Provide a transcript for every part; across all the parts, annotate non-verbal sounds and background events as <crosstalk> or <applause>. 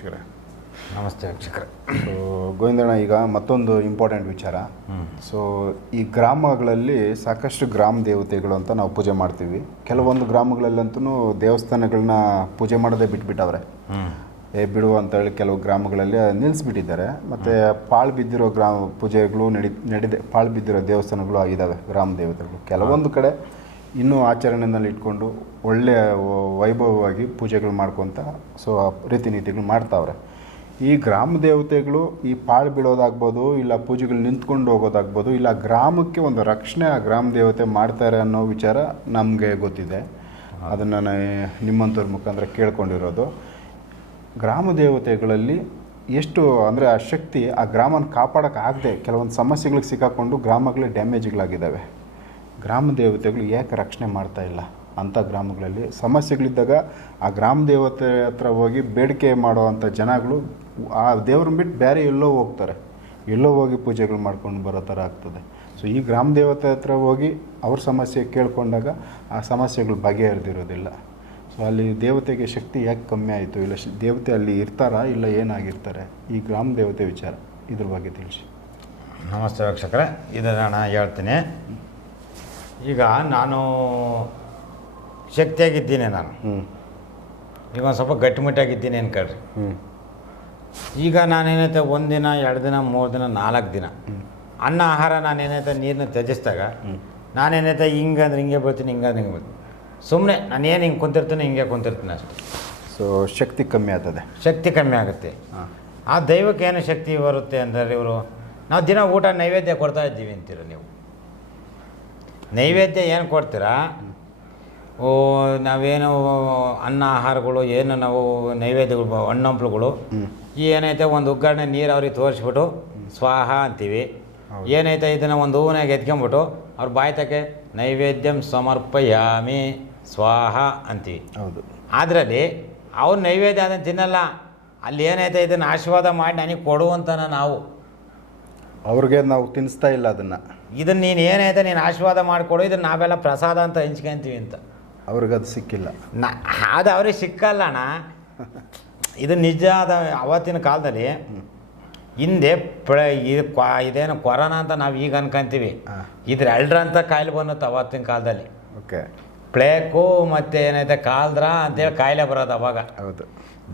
ವೀಕ್ಷಕರೇ. ನಮಸ್ತೆ ವೀಕ್ಷಕರೇ. ಸೊ ಗೋವಿಂದಣ್ಣ ಈಗ ಮತ್ತೊಂದು ಇಂಪಾರ್ಟೆಂಟ್ ವಿಚಾರ. ಸೊ ಈ ಗ್ರಾಮಗಳಲ್ಲಿ ಸಾಕಷ್ಟು ಗ್ರಾಮ ದೇವತೆಗಳು ಅಂತ ನಾವು ಪೂಜೆ ಮಾಡ್ತೀವಿ. ಕೆಲವೊಂದು ಗ್ರಾಮಗಳಲ್ಲಂತೂ ದೇವಸ್ಥಾನಗಳನ್ನ ಪೂಜೆ ಮಾಡೋದೇ ಬಿಟ್ಬಿಟ್ಟವ್ರೆ. ಏ ಬಿಡು ಅಂತೇಳಿ ಕೆಲವು ಗ್ರಾಮಗಳಲ್ಲಿ ನಿಲ್ಲಿಸ್ಬಿಟ್ಟಿದ್ದಾರೆ ಮತ್ತು ಪಾಳು ಬಿದ್ದಿರೋ ಗ್ರಾಮ ಪೂಜೆಗಳು ನಡಿ ನಡೆದೇ. ಪಾಳು ಬಿದ್ದಿರೋ ದೇವಸ್ಥಾನಗಳು ಆಗಿದ್ದಾವೆ ಗ್ರಾಮ ದೇವತೆಗಳು. ಕೆಲವೊಂದು ಕಡೆ ಇನ್ನೂ ಆಚರಣೆಯಲ್ಲಿ ಇಟ್ಕೊಂಡು ಒಳ್ಳೆಯ ವೈಭವವಾಗಿ ಪೂಜೆಗಳು ಮಾಡ್ಕೊತ, ಸೊ ರೀತಿನೀತಿಗಳು ರೀತಿ ನೀತಿಗಳು ಮಾಡ್ತಾವ್ರೆ. ಈ ಗ್ರಾಮ ದೇವತೆಗಳು ಈ ಪಾಳು ಬೀಳೋದಾಗ್ಬೋದು, ಇಲ್ಲ ಪೂಜೆಗಳು ನಿಂತ್ಕೊಂಡು ಹೋಗೋದಾಗ್ಬೋದು, ಇಲ್ಲ ಗ್ರಾಮಕ್ಕೆ ಒಂದು ರಕ್ಷಣೆ ಆ ಗ್ರಾಮ ದೇವತೆ ಮಾಡ್ತಾರೆ ಅನ್ನೋ ವಿಚಾರ ನಮಗೆ ಗೊತ್ತಿದೆ. ಅದನ್ನು ನಾನು ನಿಮ್ಮಂಥವ್ರ ಮುಖಾಂತರ ಕೇಳ್ಕೊಂಡಿರೋದು. ಗ್ರಾಮ ದೇವತೆಗಳಲ್ಲಿ ಎಷ್ಟು, ಅಂದರೆ ಆ ಶಕ್ತಿ ಆ ಗ್ರಾಮನ ಕಾಪಾಡೋಕ್ಕಾಗದೆ ಕೆಲವೊಂದು ಸಮಸ್ಯೆಗಳಿಗೆ ಸಿಕ್ಕಾಕೊಂಡು ಗ್ರಾಮಗಳೇ ಡ್ಯಾಮೇಜ್ಗಳಾಗಿದ್ದಾವೆ. ಗ್ರಾಮ ದೇವತೆಗಳು ಯಾಕೆ ರಕ್ಷಣೆ ಮಾಡ್ತಾ ಇಲ್ಲ ಅಂಥ ಗ್ರಾಮಗಳಲ್ಲಿ ಸಮಸ್ಯೆಗಳಿದ್ದಾಗ ಆ ಗ್ರಾಮ ದೇವತೆ ಹತ್ರ ಹೋಗಿ ಬೇಡಿಕೆ ಮಾಡುವಂಥ ಜನಗಳು ಆ ದೇವ್ರನ್ನ ಬಿಟ್ಟು ಬೇರೆ ಎಲ್ಲೋ ಹೋಗ್ತಾರೆ. ಎಲ್ಲೋ ಹೋಗಿ ಪೂಜೆಗಳು ಮಾಡ್ಕೊಂಡು ಬರೋ ಥರ ಆಗ್ತದೆ. ಸೊ ಈ ಗ್ರಾಮ ದೇವತೆ ಹತ್ರ ಹೋಗಿ ಅವ್ರ ಸಮಸ್ಯೆ ಕೇಳ್ಕೊಂಡಾಗ ಆ ಸಮಸ್ಯೆಗಳು ಬಗೆಹರಿದಿರೋದಿಲ್ಲ. ಸೊ ಅಲ್ಲಿ ದೇವತೆಗೆ ಶಕ್ತಿ ಯಾಕೆ ಕಮ್ಮಿ ಆಯಿತು? ಇಲ್ಲ ದೇವತೆ ಅಲ್ಲಿ ಇರ್ತಾರಾ? ಇಲ್ಲ ಏನಾಗಿರ್ತಾರೆ? ಈ ಗ್ರಾಮ ದೇವತೆ ವಿಚಾರ ಇದ್ರ ಬಗ್ಗೆ ತಿಳಿಸಿ. ನಮಸ್ತೆ ವೀಕ್ಷಕರೇ. ಇದನ್ನು ನಾನು ಹೇಳ್ತೀನಿ. ಈಗ ನಾನು ಶಕ್ತಿಯಾಗಿದ್ದೀನಿ ನಾನು. ಹ್ಞೂ ಈಗ ಒಂದು ಸ್ವಲ್ಪ ಗಟ್ಟಿಮುಟ್ಟಾಗಿದ್ದೀನಿ ಅನ್ಕೊಳ್ರಿ ಹ್ಞೂ ಈಗ ನಾನೇನೈತೆ ಒಂದಿನ ಎರಡು ದಿನ ಮೂರು ದಿನ ನಾಲ್ಕು ದಿನ. ಅನ್ನ ಆಹಾರ ನಾನೇನೈತೆ ನೀರನ್ನ ತ್ಯಜಿಸಿದಾಗ ನಾನೇನೈತೆ ಹಿಂಗೆ ಅಂದ್ರೆ ಹಿಂಗೆ ಬೀಳ್ತೀನಿ ಹಿಂಗೆ ಅಂದ್ರೆ ಹಿಂಗೆ ಬೀಳ್ತೀನಿ. ಸುಮ್ಮನೆ ನಾನು ಏನು ಹಿಂಗೆ ಕುಂತಿರ್ತೀನಿ ಹಿಂಗೆ ಕುಂತಿರ್ತೀನಿ ಅಷ್ಟೆ. ಸೊ ಶಕ್ತಿ ಕಮ್ಮಿ ಆಗ್ತದೆ. ಶಕ್ತಿ ಕಮ್ಮಿ ಆಗುತ್ತೆ. ಆ ದೈವಕ್ಕೆ ಏನು ಶಕ್ತಿ ಬರುತ್ತೆ ಅಂದರೆ ಇವರು ನಾವು ದಿನ ಊಟ ನೈವೇದ್ಯ ಕೊಡ್ತಾ ಇದ್ದೀವಿ ಅಂತೀರ ನೀವು? ನೈವೇದ್ಯ ಏನು ಕೊಡ್ತೀರಾ? ಓ ನಾವೇನು ಅನ್ನ ಆಹಾರಗಳು ಏನು ನಾವು ನೈವೇದ್ಯಗಳು ಹಣ್ಣಂಪ್ಲುಗಳು ಏನೈತೆ ಒಂದು ಉಗ್ಗರಣೆ ನೀರು ಅವ್ರಿಗೆ ತೋರಿಸ್ಬಿಟ್ಟು ಸ್ವಾಹ ಅಂತೀವಿ. ಏನೈತೆ ಇದನ್ನು ಒಂದು ಹೂವಿನಾಗೆ ಎತ್ಕೊಂಬಿಟ್ಟು ಅವ್ರು ಬಾಯ್ತಕ್ಕೆ ನೈವೇದ್ಯಂ ಸಮರ್ಪಯಾಮಿ ಸ್ವಾಹ ಅಂತೀವಿ. ಹೌದು. ಅದರಲ್ಲಿ ಅವ್ರು ನೈವೇದ್ಯ ಅದನ್ನು ತಿನ್ನಲ್ಲ. ಅಲ್ಲಿ ಏನೈತೆ ಇದನ್ನು ಆಶೀರ್ವಾದ ಮಾಡಿ ನನಗೆ ಕೊಡುವಂತನ ನಾವು. ಅವ್ರಿಗೆ ನಾವು ತಿನ್ನಿಸ್ತಾ ಇಲ್ಲ ಅದನ್ನು. ಇದನ್ನು ನೀನು ಏನಾಯ್ತು ನೀನು ಆಶೀರ್ವಾದ ಮಾಡಿಕೊಡು ಇದನ್ನು ನಾವೆಲ್ಲ ಪ್ರಸಾದ ಅಂತ ಹಂಚ್ಕೊಂತೀವಿ ಅಂತ. ಅವ್ರಿಗೆ ಅದು ಸಿಕ್ಕಿಲ್ಲ. ನಾ ಅದು ಅವ್ರಿಗೆ ಸಿಕ್ಕಲ್ಲ ಅಣ್ಣ. ಇದು ನಿಜ ಆದ ಅವತ್ತಿನ ಕಾಲದಲ್ಲಿ ಹಿಂದೆ ಪ್ರ ಇದು ಕ್ವಾ ಇದೇನು ಕೊರೋನಾ ಅಂತ ನಾವು ಈಗ ಅನ್ಕೊಂತೀವಿ. ಇದ್ರ ಇದ್ರ ಎಲ್ಡ್ರಂತ ಕಾಯಿಲೆ ಬಂದತ್ತು ಅವತ್ತಿನ ಕಾಲದಲ್ಲಿ. ಓಕೆ. ಪ್ಲೇಕು ಮತ್ತು ಏನೈತೆ ಕಾಲ್ದ್ರ ಅಂತೇಳಿ ಕಾಯಿಲೆ ಬರೋದು ಅವಾಗ. ಹೌದು.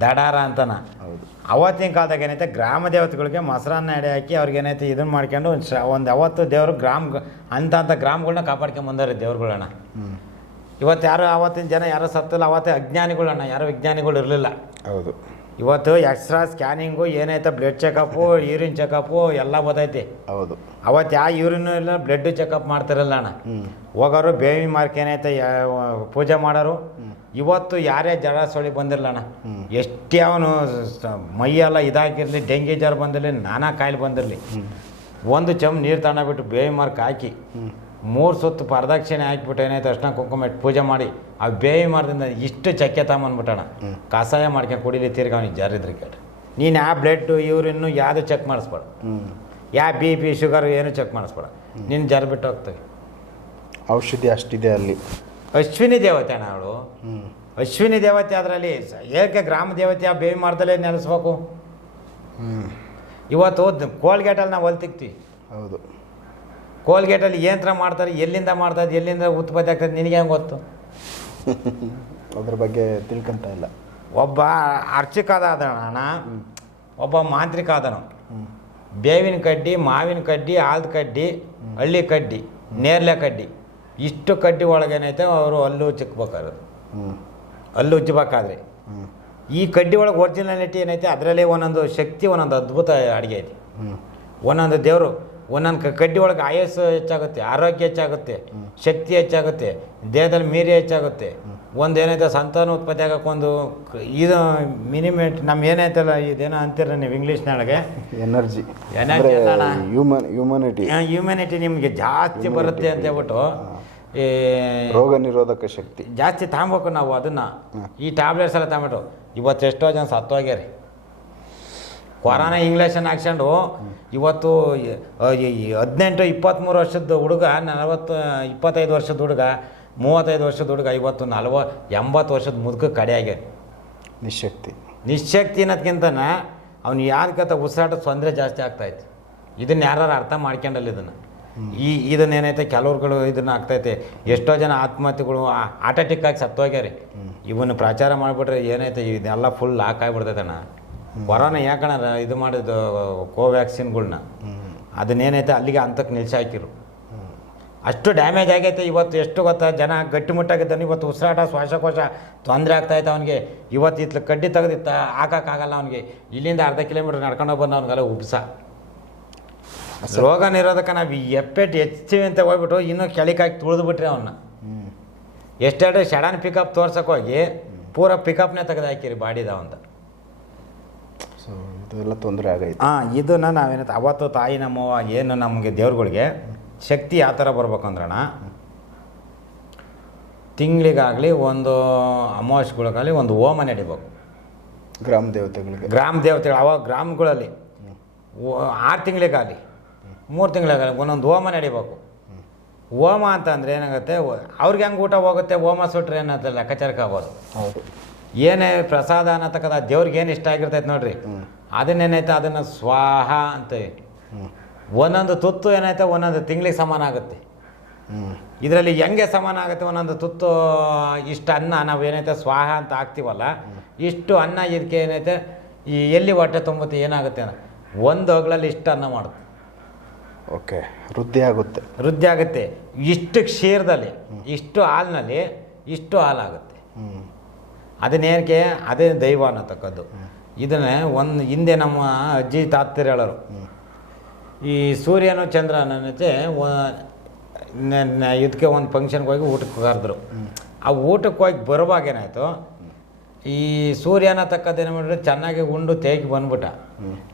ದಡಾರ ಅಂತನ. ಹೌದು ಅವತ್ತಿನ ಕಾಲದಾಗ ಏನೈತೆ, ಗ್ರಾಮ ದೇವತೆಗಳಿಗೆ ಮೊಸರನ್ನ ಎಡೆ ಹಾಕಿ ಅವ್ರಿಗೆ ಏನೈತೆ ಇದನ್ನು ಮಾಡ್ಕೊಂಡು ಒಂದು ಶ ಒಂದು ಅವತ್ತು ದೇವರು ಗ್ರಾಮ, ಅಂತ ಅಂತ ಗ್ರಾಮಗಳನ್ನ ಕಾಪಾಡ್ಕೊಂಡು ಬಂದಾರೆ ದೇವ್ರುಗಳನ್ನ. ಇವತ್ತು ಯಾರು, ಅವತ್ತಿನ ಜನ ಯಾರು ಸತ್ತಿಲ್ಲ, ಅವತ್ತೇ ಅಜ್ಞಾನಿಗಳಣ್ಣ ಯಾರು ವಿಜ್ಞಾನಿಗಳು ಇರಲಿಲ್ಲ. ಹೌದು. ಇವತ್ತು ಎಕ್ಸ್ರಾ ಸ್ಕ್ಯಾನಿಂಗು ಏನೈತೆ ಬ್ಲಡ್ ಚೆಕಪ್ಪು ಯೂರಿನ್ ಚೆಕಪ್ಪು ಎಲ್ಲ ಬದೈತಿ ಹೌದು. ಅವತ್ತು ಯಾವ ಯೂರಿನ್ ಇಲ್ಲ ಬ್ಲಡ್ ಚೆಕಪ್ ಮಾಡ್ತಿರಲ್ಲ ಅಣ್ಣ. ಹೋಗೋರು ಬೇವಿ ಮಾರ್ಕ್ ಏನೈತೆ ಪೂಜೆ ಮಾಡೋರು. ಇವತ್ತು ಯಾರೇ ಜಡ ಸೊಳಿ ಬಂದಿರಲ್ಲ ಅಣ್ಣ. ಎಷ್ಟೇ ಅವನು ಮೈಯೆಲ್ಲ ಇದಾಗಿರಲಿ ಡೆಂಗಿ ಜ್ವರ ಬಂದಿರಲಿ ನಾನಾ ಕಾಯಿಲೆ ಬಂದಿರಲಿ. ಒಂದು ಚಮ್ ನೀರು ತಗೊಂಡೋಗ್ಬಿಟ್ಟು ಬೇವಿ ಮಾರ್ಕ್ ಹಾಕಿ. ಮೂರು ಸುತ್ತು ಪ್ರದಕ್ಷಿಣೆ ಹಾಕಿಬಿಟ್ಟು ಏನೇ ತಕ್ಷಣ ಕುಂಕುಮ ಇಟ್ಟು ಪೂಜೆ ಮಾಡಿ ಆ ಬೇವಿ ಮಾಡ್ದಿಂದ ಇಷ್ಟು ಚಕ್ಕೆ ತಗೊಂಬಂದ್ಬಿಟ್ಟಣ. ಕಷಾಯ ಮಾಡ್ಕೊಂಡು ಕುಡಿಲಿ ತಿರ್ಗಿ ಅವ್ನಿಗೆ ಜರಿದ್ರಿ ಕೇಳಿ ನೀನು ಯಾವ ಬ್ಲಡ್ ಇನ್ನೂ ಯಾವುದು ಚೆಕ್ ಮಾಡಿಸ್ಬೇಡ. ಯಾವ ಬಿ ಪಿ ಶುಗರ್ ಏನು ಚೆಕ್ ಮಾಡಿಸ್ಬೇಡ. ನೀನು ಜರ್ ಬಿಟ್ಟು ಹೋಗ್ತವೆ. ಔಷಧಿ ಅಷ್ಟಿದೆ ಅಲ್ಲಿ. ಅಶ್ವಿನಿ ದೇವತೆ ಅಣ್ಣ ಅವಳು. ಅಶ್ವಿನಿ ದೇವತೆ ಅದರಲ್ಲಿ ಏಕೆ ಗ್ರಾಮ ದೇವತೆ ಆ ಬೇವಿ ಮಾಡ್ದಲ್ಲೇ ನೆಲೆಸ್ಬೇಕು? ಹ್ಞೂ ಇವತ್ತು ಕೋಲ್ಗೇಟಲ್ಲಿ ನಾವು ಹೊಲ್ತಿಕ್ತೀವಿ. ಹೌದು. ಕೋಲ್ಗೇಟಲ್ಲಿ ಯಂತ್ರ ಮಾಡ್ತಾರೆ ಎಲ್ಲಿಂದ ಮಾಡ್ತಾರೆ ಎಲ್ಲಿಂದ ಉತ್ಪತ್ತಿ ಆಗ್ತದೆ ನಿನಗೆ ಹೆಂಗೆ ಗೊತ್ತು? <laughs> ಅದ್ರ ಬಗ್ಗೆ ತಿಳ್ಕೊಂತ ಇಲ್ಲ. ಒಬ್ಬ ಅರ್ಚಕ ಅದಣ್ಣ ಅಣ್ಣ ಒಬ್ಬ ಮಾಂತ್ರಿಕ ಆದನು ಹ್ಞೂ ಬೇವಿನ ಕಡ್ಡಿ ಮಾವಿನ ಕಡ್ಡಿ ಆಲ್ದ ಕಡ್ಡಿ ಹಳ್ಳಿ ಕಡ್ಡಿ ನೇರ್ಲೆ ಕಡ್ಡಿ. ಇಷ್ಟು ಕಡ್ಡಿ ಒಳಗೇನೈತೆ ಅವರು ಅಲ್ಲೂ ಚಿಕ್ಕಬೇಕಾದ್ರು ಹ್ಞೂ ಹಲ್ಲು ಉಜ್ಜಬೇಕಾದ್ರೆ. ಹ್ಞೂ ಈ ಕಡ್ಡಿ ಒಳಗೆ ಒರಿಜಿನಾಲಿಟಿ ಏನೈತೆ ಅದರಲ್ಲೇ ಒಂದೊಂದು ಶಕ್ತಿ ಒಂದೊಂದು ಅದ್ಭುತ ಅಡುಗೆ ಐತಿ. ಒಂದೊಂದು ದೇವರು ಒಂದೊಂದು ಕಡ್ಡಿ ಒಳಗೆ ಆಯಸ್ಸು ಹೆಚ್ಚಾಗುತ್ತೆ ಆರೋಗ್ಯ ಹೆಚ್ಚಾಗುತ್ತೆ ಶಕ್ತಿ ಹೆಚ್ಚಾಗುತ್ತೆ ದೇಹದಲ್ಲಿ ಮೀರಿ ಹೆಚ್ಚಾಗುತ್ತೆ. ಒಂದು ಏನೈತೆ ಸಂತಾನ ಉತ್ಪತ್ತಿ ಆಗಕ್ಕೆ ಒಂದು ಇದು ಮಿನಿಮೇಟ್ ನಮ್ಮ ಏನೈತಲ್ಲ ಇದೇನೋ ಅಂತೀರ ನೀವು ಇಂಗ್ಲೀಷ್ನೊಳಗೆ energy energy. Human humanity humanity ನಿಮಗೆ ಜಾಸ್ತಿ ಬರುತ್ತೆ ಅಂತ ಹೇಳ್ಬಿಟ್ಟು ಈ ರೋಗ ನಿರೋಧಕ ಶಕ್ತಿ. ಜಾಸ್ತಿ ತಗೊಬೇಕು ನಾವು ಅದನ್ನು. ಈ ಟ್ಯಾಬ್ಲೆಟ್ಸ್ ಎಲ್ಲ ತಗೊಂಬಿಟ್ಟು ಇವತ್ತು ಎಷ್ಟೋ ಜನ ಸತ್ತೋಗ್ಯಾರಿ. ಕೊರೋನಾ ಇಂಗ್ಲೇಷನ್ ಹಾಕ್ಸ್ಕೊಂಡು ಇವತ್ತು ಹದಿನೆಂಟು ಇಪ್ಪತ್ತ್ಮೂರು ವರ್ಷದ ಹುಡುಗ ನಲವತ್ತು ಇಪ್ಪತ್ತೈದು ವರ್ಷದ ಹುಡುಗ ಮೂವತ್ತೈದು ವರ್ಷದ ಹುಡುಗ ಇವತ್ತು ನಲ್ವ ಎಂಬತ್ತು ವರ್ಷದ ಮುದುಕ ಕಡೆ ಆಗ್ಯಾನ ನಿಶಕ್ತಿ ನಿಶಕ್ತಿ ಅನ್ನೋದ್ಕಿಂತನ ಅವ್ನು ಯಾವ್ದಕ್ಕಂತ ಉಸಿರಾಟ ತೊಂದರೆ ಜಾಸ್ತಿ ಆಗ್ತಾಯಿತ್ತು ಇದನ್ನ ಯಾರು ಅರ್ಥ ಮಾಡ್ಕೊಂಡಲ್ಲ ಇದನ್ನು. ಈ ಇದನ್ನೇನೈತೆ ಕೆಲವ್ರುಗಳು ಇದನ್ನ ಆಗ್ತೈತೆ ಎಷ್ಟೋ ಜನ ಆತ್ಮಹತ್ಯೆಗಳು ಆಟೋಟಿಕ್ ಆಗಿ ಸತ್ತೋಗ್ಯಾರಿ. ಇವನ್ನ ಪ್ರಚಾರ ಮಾಡಿಬಿಟ್ರೆ ಏನೈತೆ ಇದೆಲ್ಲ ಫುಲ್ ಲಾಕ್ ಆಗಿಬಿಡ್ತೈತಣ್ಣ. ಕೊರೋನಾ ಯಾಕಣ್ಣ ಇದು ಮಾಡಿದ್ದು ಕೋವ್ಯಾಕ್ಸಿನ್ಗಳನ್ನ ಅದನ್ನೇನೈತೆ ಅಲ್ಲಿಗೆ ಅಂತಕ್ಕೆ ನಿಲ್ಸಿ ಹಾಕಿರು ಅಷ್ಟು ಡ್ಯಾಮೇಜ್ ಆಗೈತೆ ಇವತ್ತು ಎಷ್ಟು ಗೊತ್ತಾ? ಜನ ಗಟ್ಟಿಮುಟ್ಟಾಗಿದ್ದಾನೆ ಇವತ್ತು ಉಸಿರಾಟ ಶ್ವಾಸಕೋಶ ತೊಂದರೆ ಆಗ್ತಾಯಿತ್ತು ಅವನಿಗೆ. ಇವತ್ತು ಇತ್ಲು ಕಡ್ಡಿ ತೆಗೆದಿತ್ತ? ಹಾಕೋಕ್ಕಾಗಲ್ಲ ಅವನಿಗೆ. ಇಲ್ಲಿಂದ ಅರ್ಧ ಕಿಲೋಮೀಟ್ರ್ ನಡ್ಕೊಂಡು ಬಂದು ಅವನಿಗೆಲ್ಲ ಉಬ್ಸ ರೋಗ ನಿರೋಧಕ ನಾವು ಎಪ್ಪೆಟ್ಟು ಹೆಚ್ಚಿವಿ ಅಂತ ಹೋಗ್ಬಿಟ್ಟು ಇನ್ನೂ ಕೆಳಕಾಗಿ ತುಳಿದು ಬಿಟ್ರಿ ಅವನ್ನ ಎಷ್ಟೆರಡು ಸಡನ್ ಪಿಕಪ್ ತೋರ್ಸೋಕೆ ಹೋಗಿ ಪೂರ ಪಿಕಪ್ನೇ ತೆಗೆದು ಹಾಕಿರಿ ಬಾಡಿದ ಅಂತ ಸೊ ಇದೆಲ್ಲ ತೊಂದರೆ ಆಗೈತೆ. ಹಾಂ ಇದನ್ನು ನಾವೇನಂತ ಅವತ್ತು ತಾಯಿ ನಮ್ಮವ್ವ ಏನು ನಮಗೆ ದೇವ್ರುಗಳಿಗೆ ಶಕ್ತಿ ಯಾವ ಥರ ಬರ್ಬೇಕು ಅಂದ್ರಣ ತಿಂಗಳಿಗಾಗಲಿ ಒಂದು ಅಮಾವಾಸ್ಯಗಳಿಗಾಗಲಿ ಒಂದು ಹೋಮ ನಡಿಬೇಕು. ಗ್ರಾಮ ದೇವತೆಗಳಿಗೆ. ಗ್ರಾಮ ದೇವತೆಗಳು ಅವಾಗ ಗ್ರಾಮಗಳಲ್ಲಿ. ಆರು ತಿಂಗಳಿಗಾಗಲಿ ಮೂರು ತಿಂಗಳಿಗಾಗಲಿ ಒಂದೊಂದು ಹೋಮ ನಡಿಬೇಕು. ಹೋಮ ಅಂತಂದರೆ ಏನಾಗುತ್ತೆ ಅವ್ರಿಗೆ ಹೆಂಗೆ ಊಟ ಹೋಗುತ್ತೆ ಹೋಮ ಸುಟ್ರೆ ಏನಂತ ಲೆಕ್ಕಾಚಾರಕ್ಕೆ ಆಗೋದು ಹೌದು. ಏನೇ ಪ್ರಸಾದ ಅನ್ನತಕ್ಕಂಥ ದೇವ್ರಿಗೆ ಏನು ಇಷ್ಟ ಆಗಿರ್ತೈತೆ ನೋಡ್ರಿ. ಅದನ್ನೇನಾಯ್ತು ಅದನ್ನೇನೈತೆ ಅದನ್ನು ಸ್ವಾಹ ಅಂತೇವೆ ಒಂದೊಂದು ತುತ್ತು ಏನೈತೆ ಒಂದೊಂದು ತಿಂಗಳಿಗೆ ಸಮಾನ ಆಗುತ್ತೆ. ಹ್ಞೂ ಇದರಲ್ಲಿ ಹೆಂಗೆ ಸಮಾನ ಆಗುತ್ತೆ? ಒಂದೊಂದು ತುತ್ತು ಇಷ್ಟು ಅನ್ನ ನಾವು ಏನೈತೆ ಸ್ವಾಹ ಅಂತ ಹಾಕ್ತೀವಲ್ಲ ಇಷ್ಟು ಅನ್ನ ಇದಕ್ಕೆ ಏನೈತೆ ಈ ಎಲ್ಲಿ ಹೊಟ್ಟೆ ತುಂಬುತ್ತೆ? ಏನಾಗುತ್ತೆ ಅನ್ನೋ ಒಂದು ಹೊಗಳಲ್ಲಿ ಇಷ್ಟು ಅನ್ನ ಮಾಡುತ್ತೆ. ಓಕೆ. ವೃದ್ಧಿ ಆಗುತ್ತೆ. ವೃದ್ಧಿ ಆಗುತ್ತೆ. ಇಷ್ಟು ಕ್ಷೀರದಲ್ಲಿ ಇಷ್ಟು ಹಾಲಿನಲ್ಲಿ ಇಷ್ಟು ಹಾಲಾಗುತ್ತೆ. ಹ್ಞೂ ಅದನ್ನೇನಕ್ಕೆ ಅದೇ ದೈವ ಅನ್ನತಕ್ಕದ್ದು. ಇದನ್ನೇ ಒಂದು ಹಿಂದೆ ನಮ್ಮ ಅಜ್ಜಿ ತಾತ್ಯರು ಹೇಳೋರು. ಈ ಸೂರ್ಯನು ಚಂದ್ರನಂತೆ ಇದಕ್ಕೆ ಒಂದು ಫಂಕ್ಷನ್ಗೆ ಹೋಗಿ ಊಟಕ್ಕೆ ಕರೆದ್ರು. ಆ ಊಟಕ್ಕೆ ಹೋಗಿ ಬರುವಾಗ ಏನಾಯಿತು, ಈ ಸೂರ್ಯನ ಏನು ಮಾಡಿದ್ರೆ, ಚೆನ್ನಾಗಿ ಉಂಡು ತೇಗಿ ಬಂದ್ಬಿಟ್ಟ.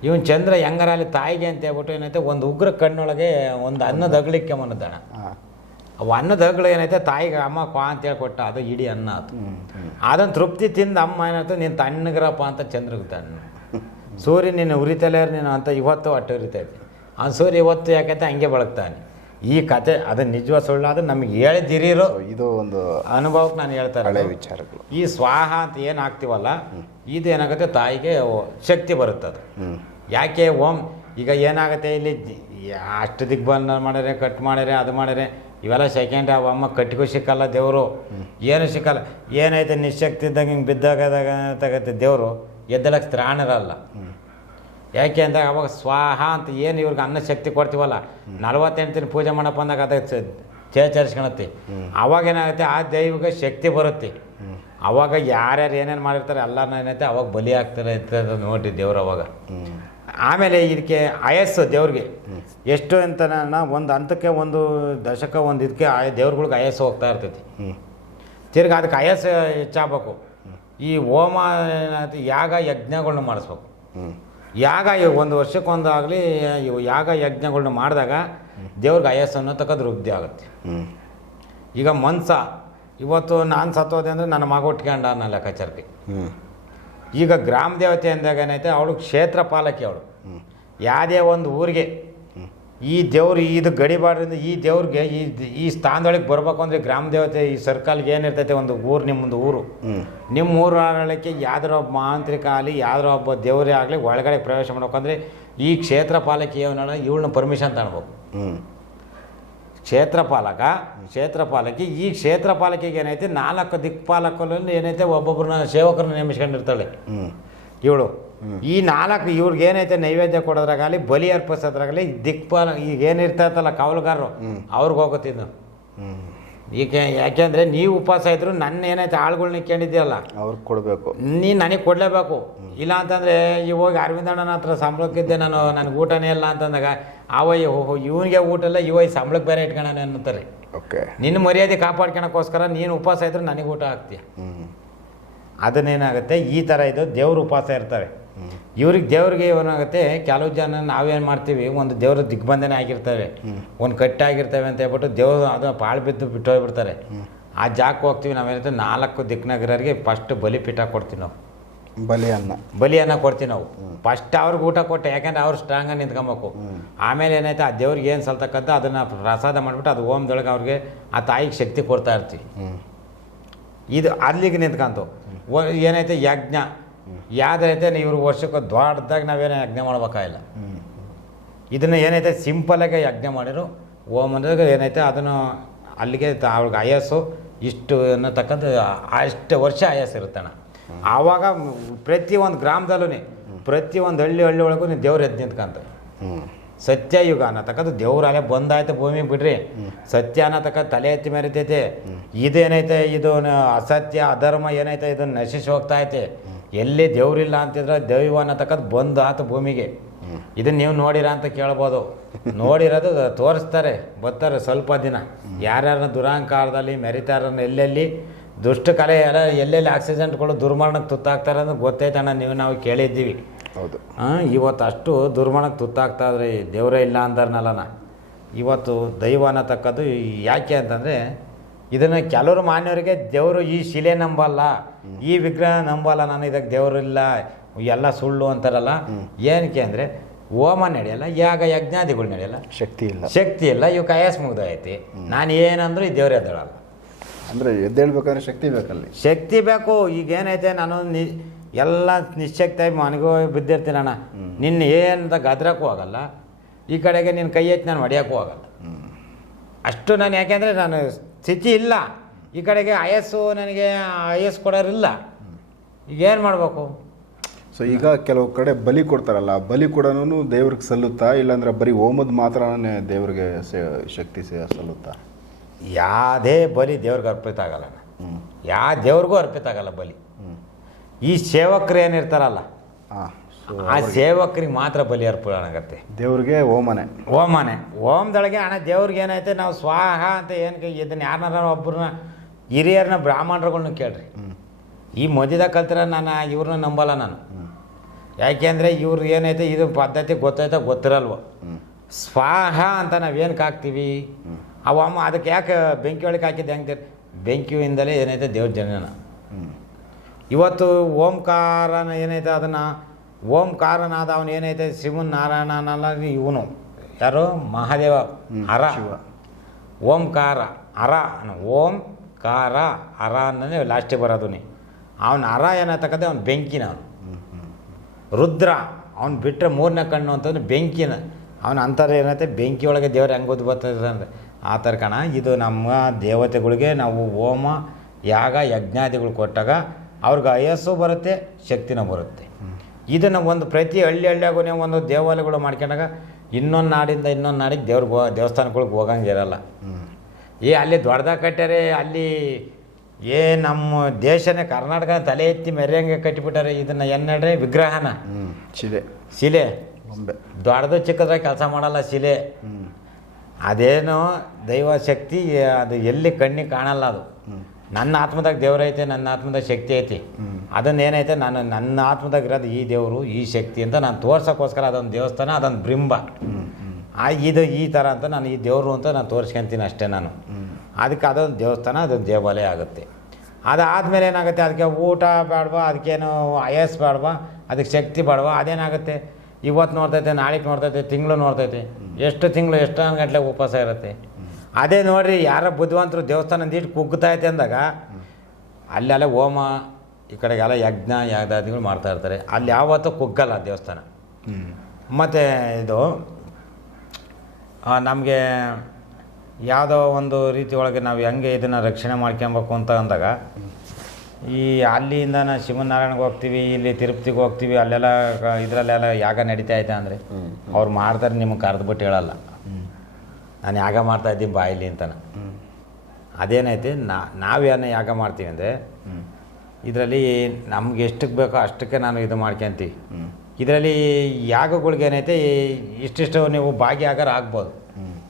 ಇವನು ಚಂದ್ರ ಹೆಂಗಾರ ಅಲ್ಲಿ ತಾಯಿಗೆ ಅಂತ ಹೇಳ್ಬಿಟ್ಟು ಏನಾಯ್ತು, ಒಂದು ಉಗ್ರ ಕಣ್ಣೊಳಗೆ ಒಂದು ಅನ್ನದ ಅಗ್ಲಿಕ್ಕೆ ಅನ್ನದ ಹಗ್ಳು ಏನೈತೆ? ತಾಯಿಗೆ ಅಮ್ಮ ಕ್ವಾ ಅಂತ ಹೇಳ್ಕೊಟ್ಟ ಅದು ಇಡೀ ಅನ್ನ ಆತು ಅದನ್ನು ತೃಪ್ತಿ ತಿಂದು ಅಮ್ಮ ಏನಾಯ್ತು ನೀನು ತಣ್ಣಗ್ರಪ್ಪ ಅಂತ ಚಂದ್ರಗೆ ತಣ್ಣ ಸೂರ್ಯ ನೀನು ಉರಿತಲೇ ನೀನು ಅಂತ ಇವತ್ತು ಅಟ್ಟು ಉರಿತೈತಿ ಆ ಸೂರ್ಯ ಇವತ್ತು ಯಾಕೈತೆ? ಹಂಗೆ ಬೆಳಗ್ತಾನೆ ಈ ಕತೆ ಅದು ನಿಜವ ಸುಳ್ಳು ಅದು ನಮಗೆ ಹೇಳಿದಿರೋ ಇದು ಒಂದು ಅನುಭವಕ್ಕೆ ನಾನು ಹೇಳ್ತಾರೆ ಹಳೆ. ವಿಚಾರಗಳು. ಈ ಸ್ವಾಹ ಅಂತ ಏನು ಹಾಕ್ತೀವಲ್ಲ ಇದು ಏನಾಗುತ್ತೆ? ತಾಯಿಗೆ ಶಕ್ತಿ ಬರುತ್ತೆ ಅದು. ಯಾಕೆ ಓಂ? ಈಗ ಏನಾಗುತ್ತೆ ಇಲ್ಲಿ? ಅಷ್ಟು ದಿಗ್ಬಂಧನ ಮಾಡ್ಯಾರೆ ಕಟ್ ಮಾಡ್ಯಾರೆ ಅದು ಮಾಡ್ಯಾರೆ ಇವೆಲ್ಲ ಸೆಕೆಂಡ್ ಅವ ಅಮ್ಮ ಕಟ್ಟಿಗೂ ಸಿಕ್ಕಲ್ಲ ದೇವರು. ಏನು ಸಿಕ್ಕಲ್ಲ. ಏನೈತೆ ನಿಶಕ್ತಿ ಇದ್ದಂಗೆ ಹಿಂಗೆ ಬಿದ್ದಾಗದಾಗ ತಗತ್ತೆ ದೇವರು. ಎದ್ದಲಕ್ಕೆ ತ್ರಾಣಿರಲ್ಲ. ಯಾಕೆ ಅಂದಾಗ ಅವಾಗ ಸ್ವಾಹ ಅಂತ ಏನು ಇವ್ರಿಗೆ ಅನ್ನ ಶಕ್ತಿ ಕೊಡ್ತೀವಲ್ಲ. ನಲವತ್ತೆಂಟು ದಿನ ಪೂಜೆ ಮಾಡಪ್ಪ ಅಂದಾಗ ಅದಕ್ಕೆ ಚೇಚರಿಸ್ಕೊಳತ್ತೆ ಅವಾಗ ಏನಾಗುತ್ತೆ, ಆ ದೈವಿಕ ಶಕ್ತಿ ಬರುತ್ತೆ. ಅವಾಗ ಯಾರ್ಯಾರು ಏನೇನು ಮಾಡಿರ್ತಾರೆ ಎಲ್ಲರನ್ನ ಏನೈತೆ ಅವಾಗ ಬಲಿ ಆಗ್ತಾರೆ ಅಂತ ನೋಡಿ ದೇವ್ರು ಅವಾಗ. ಆಮೇಲೆ ಇದಕ್ಕೆ ಆಯಸ್ಸು ದೇವ್ರಿಗೆ. ಎಷ್ಟು ಅಂತ ಒಂದು ಹಂತಕ್ಕೆ ಒಂದು ದಶಕ, ಒಂದು ಇದಕ್ಕೆ ಆಯ ದೇವ್ರುಗಳಿಗೆ ಆಯಸ್ಸು ಹೋಗ್ತಾ ಇರ್ತೈತಿ. ತಿರ್ಗಿ ಅದಕ್ಕೆ ಆಯಸ್ಸು ಹೆಚ್ಚಾಗಬೇಕು. ಈ ಹೋಮ ಯಾಗ ಯಜ್ಞಗಳನ್ನ ಮಾಡಿಸ್ಬೇಕು. ಯಾಗ ಒಂದು ವರ್ಷಕ್ಕೊಂದು ಆಗಲಿ ಇವು ಯಾಗ ಯಜ್ಞಗಳ್ನ ಮಾಡಿದಾಗ ದೇವ್ರಿಗೆ ಆಯಸ್ಸು ಅನ್ನೋತಕ್ಕದ್ದು ವೃದ್ಧಿ ಆಗುತ್ತೆ. ಈಗ ಮನ್ಸ, ಇವತ್ತು ನಾನು ಸತ್ತೋದೆ ಅಂದರೆ ನನ್ನ ಮಗ ಉಟ್ಕೊಂಡ ನನ್ನ ಲೆಕ್ಕಾಚಾರಕ್ಕೆ. ಈಗ ಗ್ರಾಮ ದೇವತೆ ಅಂದಾಗ ಏನೈತೆ ಅವಳು ಕ್ಷೇತ್ರ ಪಾಲಕಿ ಅವಳು. ಯಾವುದೇ ಒಂದು ಊರಿಗೆ ಈ ದೇವ್ರು ಇದು ಗಡಿಬಾರ್ದ್ರಿಂದ ಈ ದೇವ್ರಿಗೆ ಈ ಈ ಸ್ಥಾನದೊಳಗೆ ಬರ್ಬೇಕು ಅಂದರೆ ಗ್ರಾಮ ದೇವತೆ ಈ ಸರ್ಕಲ್ಗೆ ಏನಿರ್ತೈತೆ? ಒಂದು ಊರು, ನಿಮ್ಮೊಂದು ಊರು. ನಿಮ್ಮ ಊರು ಆಡಳಿಕೆ ಯಾವ್ದಾರ ಒಬ್ಬ ಮಾಂತ್ರಿಕ ಆಗಲಿ, ಯಾವ್ದಾರ ಒಬ್ಬ ದೇವರೇ ಆಗಲಿ ಒಳಗಡೆ ಪ್ರವೇಶ ಮಾಡ್ಬೇಕಂದ್ರೆ ಈ ಕ್ಷೇತ್ರ ಪಾಲಕಿ ಏನಲ್ಲ ಇವಳನ್ನ ಪರ್ಮಿಷನ್ ತಗೊಳ್ಬೇಕು. ಕ್ಷೇತ್ರಪಾಲಕಿ ಕ್ಷೇತ್ರ ಈ ಕ್ಷೇತ್ರಪಾಲಕಿಗೆ ಏನೈತೆ ನಾಲ್ಕು ದಿಕ್ಪಾಲಕರಲ್ಲಿ ಏನೈತೆ ಒಬ್ಬೊಬ್ಬರನ್ನ ಸೇವಕರನ್ನ ನೇಮಿಸ್ಕೊಂಡಿರ್ತಾಳೆ. ಹ್ಞೂ ಇವಳು. ಈ ನಾಲ್ಕು ಇವ್ರಿಗೆ ಏನೈತೆ ನೈವೇದ್ಯ ಕೊಡೋದ್ರಾಗಲಿ ಬಲಿ ಅರ್ಪಿಸೋದ್ರಾಗಲಿ ದಿಕ್ಪಾಲ ಈಗ ಏನಿರ್ತಾಯಿತ್ತಲ್ಲ ಕಾವಲುಗಾರರು ಅವ್ರಿಗೆ ಹೋಗುತ್ತಿದ್ದು ಈಗ ಯಾಕೆಂದರೆ ನೀವು ಉಪವಾಸ ಇದ್ರು ನನ್ನ ಏನೈತೆ ಆಳುಗಳ್ನ ಕೇಳಿದ್ದೀರಲ್ಲ ಅವ್ರಿಗೆ ಕೊಡಬೇಕು. ನೀನು ನನಗೆ ಕೊಡಲೇಬೇಕು. ಇಲ್ಲ ಅಂತಂದರೆ ಇವಾಗ ಅರವಿಂದಣ್ಣನ ಹತ್ರ ಸಂಬಳಕ್ಕಿದ್ದೆ ನಾನು ನನಗೆ ಊಟನೇ ಇಲ್ಲ ಅಂತಂದಾಗ ಅವಯ್ಯ ಓಹೋ ಇವನಿಗೆ ಊಟ ಎಲ್ಲ ಇವ ಸಂಬಳಕ್ಕೆ ಬೇರೆ ಇಟ್ಕೊಳ್ಳೋಣ ಅನ್ನತಾರೆ ಓಕೆ. ನಿನ್ನ ಮರ್ಯಾದೆ ಕಾಪಾಡ್ಕೊಳಕ್ಕೋಸ್ಕರ ನೀನು ಉಪವಾಸ ಇದ್ರೆ ನನಗೆ ಊಟ ಹಾಕ್ತೀಯ. ಅದನ್ನೇನಾಗುತ್ತೆ ಈ ಥರ ಇದು ದೇವ್ರ ಉಪವಾಸ ಇರ್ತಾರೆ. ಇವ್ರಿಗೆ ದೇವ್ರಿಗೆ ಏನಾಗುತ್ತೆ ಕೆಲವು ಜನ ನಾವೇನು ಮಾಡ್ತೀವಿ ಒಂದು ದೇವ್ರ ದಿಗ್ಬಂಧನೆ ಆಗಿರ್ತವೆ. ಒಂದು ಕಟ್ಟಾಗಿರ್ತವೆ ಅಂತ ಹೇಳ್ಬಿಟ್ಟು ದೇವ್ರು ಅದು ಪಾಳು ಬಿದ್ದು ಬಿಟ್ಟು ಹೋಗ್ಬಿಡ್ತಾರೆ ಆ ಜಾಗಕ್ಕೆ ಹೋಗ್ತೀವಿ ನಾವೇನಂತ ನಾಲ್ಕು ದಿಕ್ನಗರರಿಗೆ ಫಸ್ಟ್ ಬಲಿಪೀಠ ಕೊಡ್ತೀವಿ ನಾವು. ಬಲಿ ಅನ್ನ ಬಲಿಯನ್ನು ಕೊಡ್ತೀವಿ ನಾವು. ಫಸ್ಟ್ ಅವ್ರಿಗೆ ಊಟ ಕೊಟ್ಟೆ ಯಾಕಂದ್ರೆ ಅವ್ರು ಸ್ಟ್ರಾಂಗಾಗಿ ನಿಂತ್ಕೊಬೇಕು. ಆಮೇಲೆ ಏನೈತೆ ಆ ದೇವ್ರಿಗೆ ಏನು ಸಲ್ತಕ್ಕಂಥ ಅದನ್ನು ಪ್ರಸಾದ ಮಾಡಿಬಿಟ್ಟು ಅದು ಓಮ್ದೊಳಗೆ ಅವ್ರಿಗೆ ಆ ತಾಯಿಗೆ ಶಕ್ತಿ ಕೊಡ್ತಾ ಇರ್ತೀವಿ. ಇದು ಅಲ್ಲಿಗೆ ನಿಂತ್ಕಂತು. ಏನೈತೆ ಯಜ್ಞ. ಯಾವ್ದೈತೆ ಇವ್ರು ವರ್ಷಕ್ಕೆ ದೊಡ್ಡದಾಗಿ ನಾವೇನೋ ಯಜ್ಞ ಮಾಡ್ಬೇಕಾಗಿಲ್ಲ. ಇದನ್ನು ಏನೈತೆ ಸಿಂಪಲಾಗೆ ಯಜ್ಞ ಮಾಡಿರು. ಓಮ್ ಅಂದ್ರೆ ಏನೈತೆ ಅದನ್ನು ಅಲ್ಲಿಗೆ ಅವ್ರಿಗೆ ಆಯಸ್ಸು ಇಷ್ಟು ಅನ್ನತಕ್ಕಂಥ ಅಷ್ಟು ವರ್ಷ ಆಯಾಸ ಇರುತ್ತಣ್ಣ. ಆವಾಗ ಪ್ರತಿ ಒಂದು ಗ್ರಾಮದಲ್ಲೂ ಪ್ರತಿ ಒಂದು ಹಳ್ಳಿ ಹಳ್ಳಿ ಒಳಗೂ ದೇವ್ರು ಎದ್ದು ನಿಂತ್ಕಂತ. ಸತ್ಯ ಯುಗ ಅನ್ನತಕ್ಕದ್ದು ದೇವ್ರ ಅಲ್ಲೇ ಬಂದಾಯ್ತು ಭೂಮಿ ಬಿಡ್ರಿ. ಸತ್ಯ ಅನ್ನತಕ್ಕ ತಲೆ ಎತ್ತಿ ಮೆರಿತೈತೆ. ಇದೇನೈತೆ, ಇದು ಅಸತ್ಯ, ಅಧರ್ಮ ಏನೈತೆ, ಇದನ್ನು ನಶಿಸಿ ಹೋಗ್ತಾ ಐತೆ. ಎಲ್ಲಿ ದೇವ್ರಿಲ್ಲ ಅಂತಿದ್ರೆ ದೈವ ಅನ್ನತಕ್ಕದ್ದು ಬಂದು ಆತು ಭೂಮಿಗೆ. ಇದನ್ನ ನೀವು ನೋಡಿರ ಅಂತ ಕೇಳ್ಬೋದು. ನೋಡಿರೋದು ತೋರಿಸ್ತಾರೆ, ಬರ್ತಾರೆ ಸ್ವಲ್ಪ ದಿನ. ಯಾರ್ಯಾರನ್ನ ದುರಾಂಕಾರದಲ್ಲಿ ಮೆರಿತಾರನ್ನ ಎಲ್ಲೆಲ್ಲಿ ದುಷ್ಟ ಕಲೆ ಎಲ್ಲ ಎಲ್ಲೆಲ್ಲಿ ಆಕ್ಸಿಡೆಂಟ್ಗಳು ದುರ್ಮರಣಕ್ಕೆ ತುತ್ತಾಗ್ತಾರೆ ಅಂತ ಗೊತ್ತೈತಣ್ಣ ನೀವು ನಾವು ಕೇಳಿದ್ದೀವಿ. ಹೌದು. ಹಾಂ ಇವತ್ತು ಅಷ್ಟು ದುರ್ಮರಣಕ್ಕೆ ತುತ್ತಾಗ್ತಾ ಇದ್ರೆ ದೇವರೇ ಇಲ್ಲ ನಾ ಇವತ್ತು ದೈವ ಅನ್ನತಕ್ಕದ್ದು ಯಾಕೆ ಅಂತಂದರೆ ಇದನ್ನು ಕೆಲವರು ಮಾನ್ಯವರಿಗೆ ದೇವರು ಈ ಶಿಲೆ ನಂಬಲ್ಲ ಈ ವಿಗ್ರಹ ನಂಬಲ್ಲ ನಾನು ಇದಕ್ಕೆ ದೇವರಿಲ್ಲ ಎಲ್ಲ ಸುಳ್ಳು ಅಂತಾರಲ್ಲ. ಏನಕ್ಕೆ ಅಂದರೆ ಹೋಮ ನಡೆಯಲ್ಲ ಯಾಗ ಯಜ್ಞಾದಿಗಳು ನಡೆಯಲ್ಲ. ಶಕ್ತಿ ಇಲ್ಲ. ಶಕ್ತಿ ಇಲ್ಲ ಇವು ಕಯಾಸ್ ಮುಗ್ದೈತಿ ನಾನು ಏನಂದ್ರೂ ಈ ದೇವ್ರು ಎದ್ದೇಳಲ್ಲ ಅಂದರೆ ಎದ್ದೇಳ್ಬೇಕಂದ್ರೆ ಶಕ್ತಿ ಬೇಕಲ್ಲಿ. ಶಕ್ತಿ ಬೇಕು ಈಗ ಏನೈತೆ ನಾನು ನಿ ಎಲ್ಲ ನಿಶ್ಶಕ್ತಿಯಾಗಿ ಮನೆಗೂ ಬಿದ್ದಿರ್ತೀನಣ್ಣ ನಿನ್ನ ಏನಂತ ಗದ್ರಕ್ಕೂ ಆಗಲ್ಲ ಈ ಕಡೆಗೆ ನಿನ್ನ ಕೈ ಎತ್ತಿ ನಾನು ಹೊಡೆಯೋಕ್ಕೂ ಆಗಲ್ಲ. ಅಷ್ಟು ನಾನು ಯಾಕೆಂದರೆ ನಾನು ಸ್ಥಿತಿ ಇಲ್ಲ. ಈ ಕಡೆಗೆ ಆಯಸ್ಸು ನನಗೆ ಆಯಸ್ಸು ಕೊಡೋರಿಲ್ಲ. ಈಗ ಏನು ಮಾಡಬೇಕು? ಸೊ ಈಗ ಕೆಲವು ಕಡೆ ಬಲಿ ಕೊಡ್ತಾರಲ್ಲ ಬಲಿ ಕೂಡನು ದೇವ್ರಿಗೆ ಸಲ್ಲುತ್ತಾ ಇಲ್ಲಾಂದ್ರೆ ಬರೀ ಹೋಮದ್ ಮಾತ್ರನೇ ದೇವ್ರಿಗೆ ಸೇ- ಶಕ್ತಿ ಸೇ- ಸಲ್ಲುತ್ತಾ? ಯಾವುದೇ ಬಲಿ ದೇವ್ರಿಗೆ ಅರ್ಪಿತ ಆಗಲ್ಲ ಹ್ಞೂ ಯಾವ ದೇವ್ರಿಗೂ ಅರ್ಪಿತ ಆಗಲ್ಲ ಬಲಿ. ಹ್ಞೂ ಈ ಸೇವಕರು ಏನಿರ್ತಾರಲ್ಲ ಆ ಸೇವಕರಿಗೆ ಮಾತ್ರ ಬಲಿ ಅರ್ಪಣೆ ಆಗತ್ತೆ ದೇವ್ರಿಗೆ ಓಮನೆ. ಓಮನೆ. ಓಮ್ದೊಳಗೆ ಹಣ ದೇವ್ರಿಗೆ ಏನೈತೆ ನಾವು ಸ್ವಾಹ ಅಂತ ಏನು ಇದನ್ನ ಯಾರನ್ನಾರ ಒಬ್ಬರನ್ನ ಹಿರಿಯರನ್ನ ಬ್ರಾಹ್ಮಣರುಗಳ್ನ ಕೇಳ್ರಿ. ಹ್ಞೂ ಈ ಮದ್ಯದ ಕಲ್ತರ ನಾನು ಇವ್ರನ್ನ ನಂಬಲ್ಲ ನಾನು. ಯಾಕೆ ಯಾಕೆಂದರೆ ಇವ್ರು ಏನೈತೆ ಇದು ಪದ್ಧತಿ ಗೊತ್ತೈತೆ ಗೊತ್ತಿರಲ್ವ. ಸ್ವಾಹ ಅಂತ ನಾವೇನಕ್ಕೆ ಹಾಕ್ತೀವಿ? ಅವ ಅಮ್ಮ ಅದಕ್ಕೆ ಯಾಕೆ ಬೆಂಕಿ ಒಳಗೆ ಹಾಕಿದ್ದೆ ಹೆಂಗೆ ಬೆಂಕಿಯಿಂದಲೇ ಏನೈತೆ ದೇವ್ರ ಜನನ. ಇವತ್ತು ಓಂಕಾರನ ಏನೈತೆ ಅದನ್ನು? ಓಂಕಾರನಾದ ಅವನು ಏನೈತೆ? ಶಿವನ್ ನಾರಾಯಣನಲ್ಲ ಇವನು. ಯಾರು? ಮಹಾದೇವ. ಹರ. ಶಿವ. ಓಂಕಾರ. ಹರ ಓಂಕಾರ. ಓಂ ಕಾರ ಹರ ಅನ್ನೋದೇ ಲಾಸ್ಟಿಗೆ ಬರೋದು ನೀ. ಅವನ ಹರ ಏನತಕ್ಕಂತೆ ಅವ್ನು ಬೆಂಕಿನ ಅವನು. ರುದ್ರ. ಅವ್ನು ಬಿಟ್ಟರೆ ಮೂರನೇ ಕಣ್ಣು ಅಂತಂದ್ರೆ ಬೆಂಕಿನ. ಅವನ ಅಂತಾರೆ ಏನೈತೆ? ಬೆಂಕಿ ಒಳಗೆ ದೇವ್ರು ಹೆಂಗೆ ಓದ್ ಬರ್ತದೆ ಅಂದರೆ ಆ ಥರ ಕಣ. ಇದು ನಮ್ಮ ದೇವತೆಗಳಿಗೆ ನಾವು ಹೋಮ ಯಾಗ ಯಜ್ಞಾದಿಗಳು ಕೊಟ್ಟಾಗ ಅವ್ರಿಗೆ ಆಯಸ್ಸು ಬರುತ್ತೆ ಶಕ್ತಿನೂ ಬರುತ್ತೆ. ಇದನ್ನು ಒಂದು ಪ್ರತಿ ಹಳ್ಳಿ ಹಳ್ಳಿಯಾಗೂ ಒಂದು ದೇವಾಲಯಗಳು ಮಾಡ್ಕೊಂಡಾಗ ಇನ್ನೊಂದು ನಾಡಿಂದ ಇನ್ನೊಂದು ನಾಡಿಗೆ ದೇವ್ರಿಗೆ ಹೋ ದೇವಸ್ಥಾನಗಳಿಗೆ ಹೋಗಂಗಿರಲ್ಲ ಏ ಅಲ್ಲಿ ದೊಡ್ಡದಾಗ ಕಟ್ಟ್ಯಾರೆ ಅಲ್ಲಿ ಏ ನಮ್ಮ ದೇಶನೇ ಕರ್ನಾಟಕ ತಲೆ ಎತ್ತಿ ಮೆರೆಯಂಗೆ ಕಟ್ಟಿಬಿಟ್ಟಾರೆ ಇದನ್ನು ಎನ್ನಡ್ರೆ ವಿಗ್ರಹನ. ಶಿಲೆ. ಶಿಲೆ. ದೊಡ್ಡದು ಚಿಕ್ಕದ್ರಾಗ ಕೆಲಸ ಮಾಡಲ್ಲ ಶಿಲೆ. ಹ್ಞೂ ಅದೇನೋ ದೈವ ಶಕ್ತಿ ಅದು ಎಲ್ಲಿ ಕಣ್ಣಿಗೆ ಕಾಣಲ್ಲ ಅದು. ನನ್ನ ಆತ್ಮದಾಗ ದೇವರೈತೆ ನನ್ನ ಆತ್ಮದಾಗ ಶಕ್ತಿ ಐತಿ. ಅದನ್ನೇನೈತೆ ಅದನ್ನ ಏನೈತೆ ನಾನು ನನ್ನ ಆತ್ಮದಾಗ ಇರೋದು ಈ ದೇವರು ಈ ಶಕ್ತಿ ಅಂತ ನಾನು ತೋರ್ಸೋಕ್ಕೋಸ್ಕರ ಅದೊಂದು ದೇವಸ್ಥಾನ ಅದೊಂದು ಹ್ಞೂ ಆ ಇದು ಈ ಥರ ಅಂತ ನಾನು ಈ ದೇವರು ಅಂತ ನಾನು ತೋರಿಸ್ಕೊಂತೀನಿ ಅಷ್ಟೇ ನಾನು. ಅದಕ್ಕೆ ಅದೊಂದು ದೇವಸ್ಥಾನ ಅದೊಂದು ದೇವಾಲಯ ಆಗುತ್ತೆ. ಅದಾದಮೇಲೆ ಏನಾಗುತ್ತೆ ಅದಕ್ಕೆ ಊಟ ಬೇಡವಾ ಅದಕ್ಕೇನು ಆಯಸ್ ಬೇಡವಾ ಅದಕ್ಕೆ ಶಕ್ತಿ ಬೇಡವಾ ಅದೇನಾಗುತ್ತೆ? ಇವತ್ತು ನೋಡ್ತೈತೆ ನಾಳೆಗೆ ನೋಡ್ತೈತೆ ತಿಂಗಳು ನೋಡ್ತೈತೆ. ಎಷ್ಟು ತಿಂಗಳು ಎಷ್ಟು ಗಂಟೆ ಉಪವಾಸ ಇರುತ್ತೆ? ಅದೇ ನೋಡಿರಿ, ಯಾರೋ ಬುದ್ಧಿವಂತರು ದೇವಸ್ಥಾನ ಇಟ್ಟು ಕುಗ್ಗುತ್ತೈತೆ ಅಂದಾಗ, ಅಲ್ಲೆಲ್ಲ ಹೋಮ, ಈ ಕಡೆಗೆಲ್ಲ ಯಜ್ಞ, ಯಾಗಾದಿಗಳು ಮಾಡ್ತಾ ಇರ್ತಾರೆ. ಅಲ್ಲಿ ಯಾವತ್ತೂ ಕುಗ್ಗಲ್ಲ ದೇವಸ್ಥಾನ. ಮತ್ತು ಇದು ನಮಗೆ ಯಾವುದೋ ಒಂದು ರೀತಿ ಒಳಗೆ ನಾವು ಹೆಂಗೆ ಇದನ್ನು ರಕ್ಷಣೆ ಮಾಡ್ಕೊಬೇಕು ಅಂತ ಅಂದಾಗ ಈ ಅಲ್ಲಿಂದ ನಾವು ಶಿವನಾರಾಯಣಗೆ ಹೋಗ್ತೀವಿ ಇಲ್ಲಿ ತಿರುಪತಿಗೆ ಹೋಗ್ತೀವಿ ಅಲ್ಲೆಲ್ಲ ಕ- ಇದರಲ್ಲೆಲ್ಲ ಯಾಗ ನಡೀತಾ ಐತೆ ಅಂದರೆ. ಅವ್ರು ಮಾಡ್ತಾರೆ ನಿಮಗೆ ಕರೆದ್ಬಿಟ್ಟು ಹೇಳಲ್ಲ. ನಾನು ಯಾಗ ಮಾಡ್ತಾ ಇದ್ದೀನಿ ಬಾಯಿಲಿ ಅಂತಾನೆ. ಅದೇನೈತೆ ನಾ ನಾವೇನು ಯಾಗ ಮಾಡ್ತೀವಿ ಅಂದರೆ ಇದರಲ್ಲಿ ನಮ್ಗೆ ಎಷ್ಟಕ್ಕೆ ಬೇಕೋ ಅಷ್ಟಕ್ಕೆ ನಾನು ಇದು ಮಾಡ್ಕೊಂತೀವಿ. ಇದರಲ್ಲಿ ಯಾಗಗಳಿಗೆ ಏನೈತೆ ಇಷ್ಟಿಷ್ಟು ನೀವು ಭಾಗಿಯಾಗಾರ ಆಗ್ಬೋದು. ಹ್ಞೂ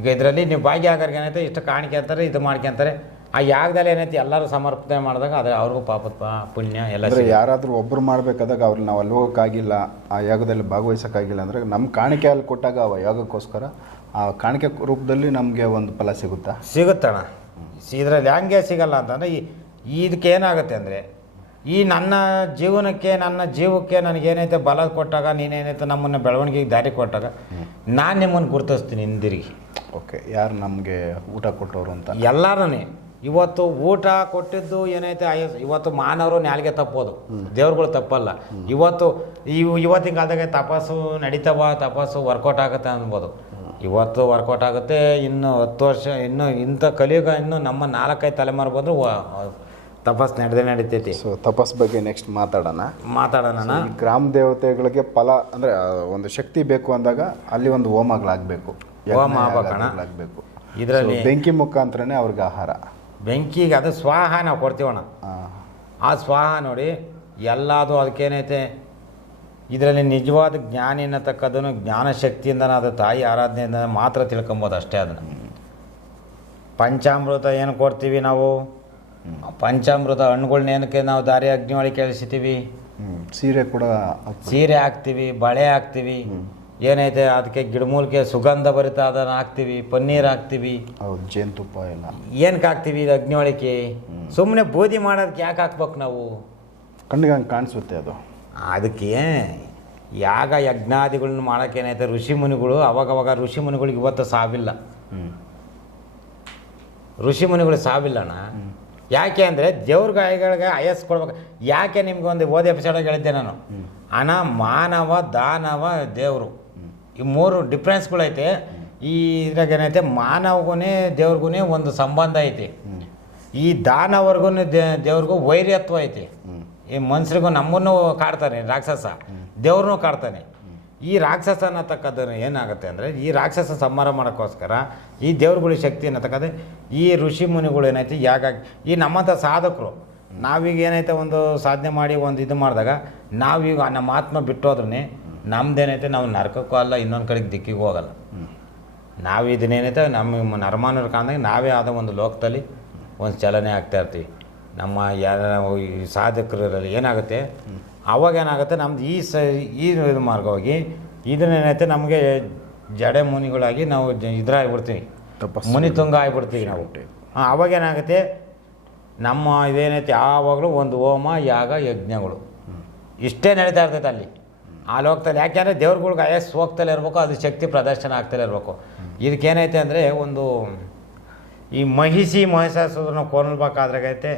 ಈಗ ಇದರಲ್ಲಿ ನೀವು ಭಾಗಿಯಾಗರಿಗೆ ಏನೈತೆ ಇಷ್ಟು ಕಾಣಿಕೆ ಅಂತಾರೆ ಇದು ಮಾಡ್ಕೊಂತಾರೆ. ಆ ಯಾಗದಲ್ಲಿ ಏನೈತಿ ಎಲ್ಲರೂ ಸಮರ್ಪಣೆ ಮಾಡಿದಾಗ ಅದ್ರ ಅವ್ರಿಗೂ ಪಾಪದ ಪಾ- ಪುಣ್ಯ ಎಲ್ಲ ಅಂದರೆ ಸಿಗುತ್ತೆ. ಯಾರಾದರೂ ಒಬ್ಬರು ಮಾಡಬೇಕಾದಾಗ ಅವ್ರಿಗೆ ನಾವು ಅಲ್ಲಿ ಹೋಗೋಕ್ಕಾಗಿಲ್ಲ ಆ ಯಾಗದಲ್ಲಿ ಭಾಗವಹಿಸೋಕ್ಕಾಗಿಲ್ಲ ಅಂದರೆ ನಮ್ಮ ಕಾಣಿಕೆ ಅಲ್ಲಿ ಕೊಟ್ಟಾಗ ಆ ಯಾಗಕ್ಕೋಸ್ಕರ ಆ ಕಾಣಿಕೆ ರೂಪದಲ್ಲಿ ನಮಗೆ ಒಂದು ಫಲ ಸಿಗುತ್ತಾ? ಸಿಗುತ್ತಣ್ಣ. ಇದರಲ್ಲಿ ಹೆಂಗೆ ಸಿಗಲ್ಲ ಅಂತಂದರೆ ಈ ಇದಕ್ಕೆ ಏನಾಗುತ್ತೆ ಅಂದರೆ ಈ ನನ್ನ ಜೀವನಕ್ಕೆ ನನ್ನ ಜೀವಕ್ಕೆ ನನಗೇನೈತೆ ಬಲ ಕೊಟ್ಟಾಗ ನೀನೇನೈತೆ ನಮ್ಮನ್ನು ಬೆಳವಣಿಗೆಗೆ ದಾರಿ ಕೊಟ್ಟಾಗ ನಾನು ನಿಮ್ಮನ್ನು ಗುರುತಿಸ್ತೀನಿ ಹಿಂದಿರುಗಿ. ಓಕೆ ಯಾರು ನಮಗೆ ಊಟ ಕೊಟ್ಟವರು ಅಂತ? ಎಲ್ಲರೂ ಇವತ್ತು ಊಟ ಕೊಟ್ಟಿದ್ದು ಏನೈತೆ ಆಯಸ್ ಇವತ್ತು ಮಾನವರು ನಾಲ್ಗೆ ತಪ್ಪೋದು. ದೇವ್ರುಗಳು ತಪ್ಪಲ್ಲ. ಇವತ್ತು ಇವು ಇವತ್ತಿನ ಕಾಲದಾಗ ತಪಾಸು ನಡೀತವ ತಪಾಸು ವರ್ಕೌಟ್ ಆಗುತ್ತೆ ಅನ್ಬೋದು. ಇವತ್ತು ವರ್ಕೌಟ್ ಆಗುತ್ತೆ ಇನ್ನು ಹತ್ತು ವರ್ಷ ಇನ್ನು ಇಂಥ ಕಲಿಯುಗ ಇನ್ನು ನಮ್ಮ ನಾಲ್ಕೈದು ತಲೆಮಾರು ಬಂದರೂ ತಪಾಸ್ ನಡೆದೇ ನಡೀತೈತಿ. ಸೊ ತಪಸ್ ಬಗ್ಗೆ ನೆಕ್ಸ್ಟ್ ಮಾತಾಡೋಣ. ಮಾತಾಡೋಣ. ಗ್ರಾಮ ದೇವತೆಗಳಿಗೆ ಫಲ ಅಂದರೆ ಒಂದು ಶಕ್ತಿ ಬೇಕು ಅಂದಾಗ ಅಲ್ಲಿ ಒಂದು ಹೋಮಗಳಾಗಬೇಕು. ಹೋಮ. ಆಗಬೇಕು ಇದರಲ್ಲಿ ಬೆಂಕಿ ಮುಖಾಂತರನೇ ಅವ್ರಿಗೆ ಆಹಾರ. ಬೆಂಕಿಗೆ ಅದು ಸ್ವಾಹ ನಾವು ಕೊಡ್ತೀವಣ್ಣ ಆ, ಸ್ವಾಹ ನೋಡಿ ಎಲ್ಲದು ಅದಕ್ಕೇನೈತೆ? ಇದರಲ್ಲಿ ನಿಜವಾದ ಜ್ಞಾನ ಎನ್ನತಕ್ಕದನ್ನು ಜ್ಞಾನ ಶಕ್ತಿಯಿಂದ ಅದು ತಾಯಿ ಆರಾಧನೆಯಿಂದ ಮಾತ್ರ ತಿಳ್ಕೊಬೋದು ಅಷ್ಟೇ ಅದನ್ನು. ಪಂಚಾಮೃತ ಏನು ಕೊಡ್ತೀವಿ ನಾವು? ಪಂಚಾಮೃತ ಹಣ್ಣುಗಳ್ನ ಏನಕ್ಕೆ ನಾವು ದಾರಿ ಅಗ್ನಿ ಒಳಗೆ ಕೇಳಿಸ್ತೀವಿ. ಸೀರೆ ಕೂಡ ಸೀರೆ ಹಾಕ್ತೀವಿ ಬಳೆ ಹಾಕ್ತೀವಿ. ಏನೈತೆ? ಅದಕ್ಕೆ ಗಿಡಮೂಲಿಕೆ ಸುಗಂಧ ಭರಿತ ಅದನ್ನು ಹಾಕ್ತೀವಿ ಪನ್ನೀರ್ ಹಾಕ್ತೀವಿ. ಹೌದು ಜೇನುತುಪ್ಪ ಎಲ್ಲ. ಏನಕ್ಕೆ ಹಾಕ್ತೀವಿ ಇದು ಅಗ್ನಿ ಒಳಗೆ ಸುಮ್ಮನೆ ಬೋಧಿ ಮಾಡೋದಕ್ಕೆ ಯಾಕೆ ಹಾಕ್ಬೇಕು ನಾವು? ಕಣ್ಣಿಗೆ ಹಂಗೆ ಕಾಣಿಸುತ್ತೆ ಅದು. ಅದಕ್ಕೆ ಯಾಗ ಯಜ್ಞಾದಿಗಳನ್ನ ಮಾಡೋಕೆ ಏನೈತೆ? ಋಷಿ ಮುನಿಗಳು ಅವಾಗವಾಗ ಋಷಿ ಮುನಿಗಳಿಗೆ ಇವತ್ತು ಸಾವಿಲ್ಲ. ಋಷಿ ಮುನಿಗಳು ಸಾವಿಲ್ಲಣ್ಣ ಯಾಕೆ ಅಂದರೆ ದೇವ್ರ ಗಾಯಗಳಿಗೆ ಅಯಸ್ ಕೊಡ್ಬೇಕು. ಯಾಕೆ ನಿಮ್ಗೆ ಒಂದು ಓದಿ ಎಪಿಸೋಡಾಗ ಹೇಳಿದ್ದೆ ನಾನು? ಹಣ ಮಾನವ ದಾನವ ದೇವರು. ಈ ಮೂರು ಡಿಫ್ರೆನ್ಸ್ಗಳೈತೆ ಈ ಇದ್ರಾಗ ಏನೈತೆ? ಮಾನವಗೂ ದೇವ್ರಿಗೂ ಒಂದು ಸಂಬಂಧ ಐತಿ. ಈ ದಾನವರ್ಗೂ ದೇವ್ರಿಗೂ ವೈರ್ಯತ್ವ ಐತಿ. ಈ ಮನುಷ್ಯರಿಗೂ ನಮ್ಮನ್ನು ಕಾಡ್ತಾನೆ ರಾಕ್ಷಸ. ದೇವ್ರನ್ನೂ ಕಾಡ್ತಾನೆ. ಈ ರಾಕ್ಷಸ ಅನ್ನತಕ್ಕದ್ದು ಏನಾಗುತ್ತೆ ಅಂದರೆ ಈ ರಾಕ್ಷಸ ಸಂಹಾರ ಮಾಡೋಕ್ಕೋಸ್ಕರ ಈ ದೇವ್ರುಗಳ ಶಕ್ತಿ ಅನ್ನತಕ್ಕದ್ದು ಈ ಋಷಿ ಮುನಿಗಳು ಏನೈತಿ? ಯಾಗ ಈ ನಮ್ಮಂಥ ಸಾಧಕರು ನಾವೀಗ ಏನೈತೆ ಒಂದು ಸಾಧನೆ ಮಾಡಿ ಒಂದು ಇದು ಮಾಡಿದಾಗ ನಾವೀಗ ನಮ್ಮ ಆತ್ಮ ಬಿಟ್ಟೋದ್ರೇ ನಮ್ದೇನೈತೆ ನಾವು ನರಕಕ್ಕೂ ಅಲ್ಲ ಇನ್ನೊಂದು ಕಡೆಗೆ ದಿಕ್ಕಿಗೆ ಹೋಗಲ್ಲ. ನಾವು ಇದನ್ನೇನೈತೆ ನಮ್ಮ ನರಮಾನವ್ರ ಕಾಲದಾಗ ನಾವೇ ಆದ ಒಂದು ಲೋಕದಲ್ಲಿ ಒಂದು ಚಲನೆ ಆಗ್ತಾ ಇರ್ತೀವಿ. ನಮ್ಮ ಯಾರ ಈ ಸಾಧಕರಲ್ಲಿ ಏನಾಗುತ್ತೆ? ಅವಾಗ ಏನಾಗುತ್ತೆ ನಮ್ದು ಈ ಸ ಈ ಇದು ಮಾರ್ಗ ಹೋಗಿ ಇದನ್ನೇನೈತೆ ನಮಗೆ ಜಡೆ ಮುನಿಗಳಾಗಿ ನಾವು ಜ- ಇದ್ರಾಗ್ಬಿಡ್ತೀವಿ. ತಪಸ್ಸು ಮುನಿ ತುಂಗ ಆಗ್ಬಿಡ್ತೀವಿ ನಾವು. ಹಾಂ ಅವಾಗ ಏನಾಗುತ್ತೆ? ನಮ್ಮ ಇದೇನೈತೆ ಯಾವಾಗಲೂ ಒಂದು ಹೋಮ ಯಾಗ ಯಜ್ಞಗಳು. ಇಷ್ಟೇ ನಡೀತಾ ಇರ್ತೈತೆ ಅಲ್ಲಿ. ಆ ಲೋಕದಲ್ಲಿ ಯಾಕೆಂದರೆ ದೇವ್ರುಗಳ್ಗೆ ಆಯಸ್ ಹೋಗ್ತಲೇ ಇರಬೇಕು ಅದು ಶಕ್ತಿ ಪ್ರದರ್ಶನ ಆಗ್ತಲೇ ಇರಬೇಕು. ಇದಕ್ಕೇನೈತೆ ಅಂದರೆ ಒಂದು ಈ ಮಹಿಷಿ ಮಹಿಷಾಸುರನ ಐತೆ